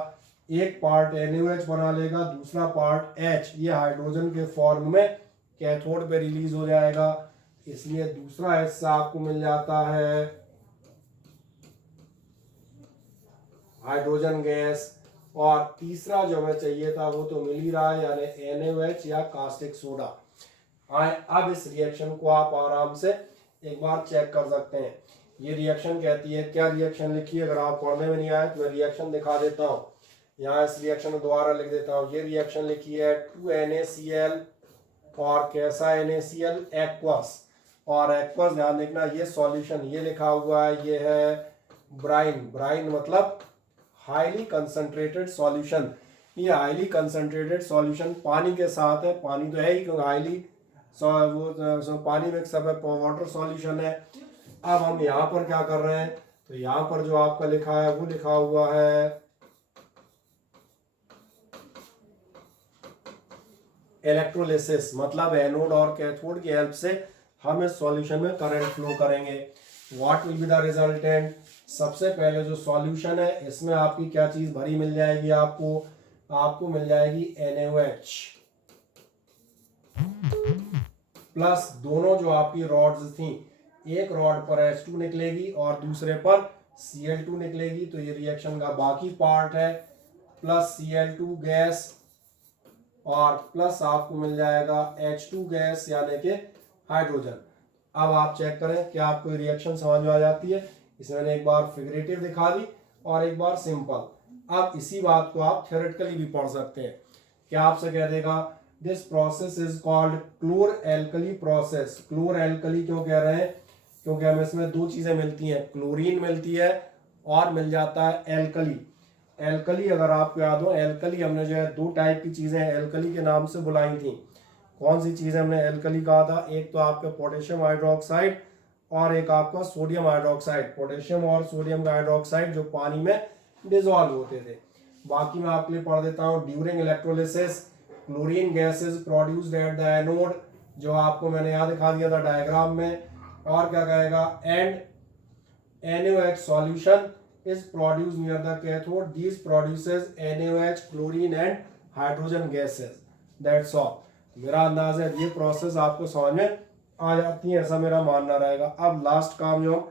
एक पार्ट NaOH बना लेगा, दूसरा पार्ट H, ये हाइड्रोजन के फॉर्म में कैथोड पे रिलीज हो जाएगा, इसलिए दूसरा हिस्सा आपको मिल जाता है हाइड्रोजन गैस। और तीसरा जो हमें चाहिए था वो तो मिल ही रहा है, यानी NaOH या कास्टिक सोडा। अब इस रिएक्शन को आप आराम से एक बार चेक कर सकते हैं। ये रिएक्शन कहती है, क्या रिएक्शन लिखी है, अगर आप पढ़ने में नहीं आए तो मैं रिएक्शन दिखा देता हूँ। यहाँ इस रिएक्शन को दोबारा लिख देता हूँ। ये रिएक्शन लिखी है 2NaCl और कैसा NaCl, एक्वस। और एक्वस ध्यान देखना, ये सॉल्यूशन ये लिखा हुआ है, ये है ब्राइन। ब्राइन मतलब हाईली कंसंट्रेटेड सॉल्यूशन। ये हाईली कंसंट्रेटेड सॉल्यूशन पानी के साथ है, पानी तो है ही क्योंकि हाईली पानी में सब वाटर सॉल्यूशन है। अब हम यहाँ पर क्या कर रहे हैं, तो यहाँ पर जो आपका लिखा है वो लिखा हुआ है इलेक्ट्रोलिसिस, मतलब एनोड और कैथोड की हेल्प से हम इस सॉल्यूशन में करंट फ्लो करेंगे। What will be the resultant, सबसे पहले जो सॉल्यूशन है इसमें आपकी क्या चीज भरी मिल जाएगी, आपको मिल जाएगी NaOH प्लस दोनों जो आपकी रॉड्स थी, एक रॉड पर H2 निकलेगी और दूसरे पर Cl2 निकलेगी, तो ये रिएक्शन का बाकी पार्ट है, प्लस Cl2 गैस और प्लस आपको मिल जाएगा H2 गैस यानी कि हाइड्रोजन। अब आप चेक करें क्या आपको रिएक्शन समझ में आ जाती है। इसमें मैंने एक बार फिगरेटिव दिखा दी और एक बार सिंपल। अब इसी बात को आप थ्योरेटिकली भी पढ़ सकते हैं। क्या आपसे कह देगा, this process is called chlor alkali process. Chlor alkali क्यों कह रहे हैं, क्योंकि हमें इसमें 2 चीजें मिलती हैं, क्लोरीन मिलती है और मिल जाता है एल्कली। एल्कली अगर आपको याद हो, एल्कली हमने जो है 2 टाइप की चीजें एल्कली के नाम से बुलाई थी। कौन सी चीजें हमने एल्कली कहा था, एक तो आपका पोटेशियम हाइड्रोक्साइड और एक आपका सोडियम हाइड्रोक्साइड। पोटेशियम और सोडियम हाइड्रोक्साइड जो पानी में डिजोल्व होते थे। बाकी मैं आपके लिए पढ़ देता हूँ। During electrolysis chlorine gas is produced at the anode, जो आपको मैंने यहाँ दिखा दिया था डायग्राम में। और क्या कहेगा, and NaOH solution is produced near the cathode. These produces NaOH, chlorine and hydrogen gases. That's all. मेरा अंदाज है ये प्रोसेस आपको समझ में आ जाती है, ऐसा मेरा मानना रहेगा। अब लास्ट काम जो हम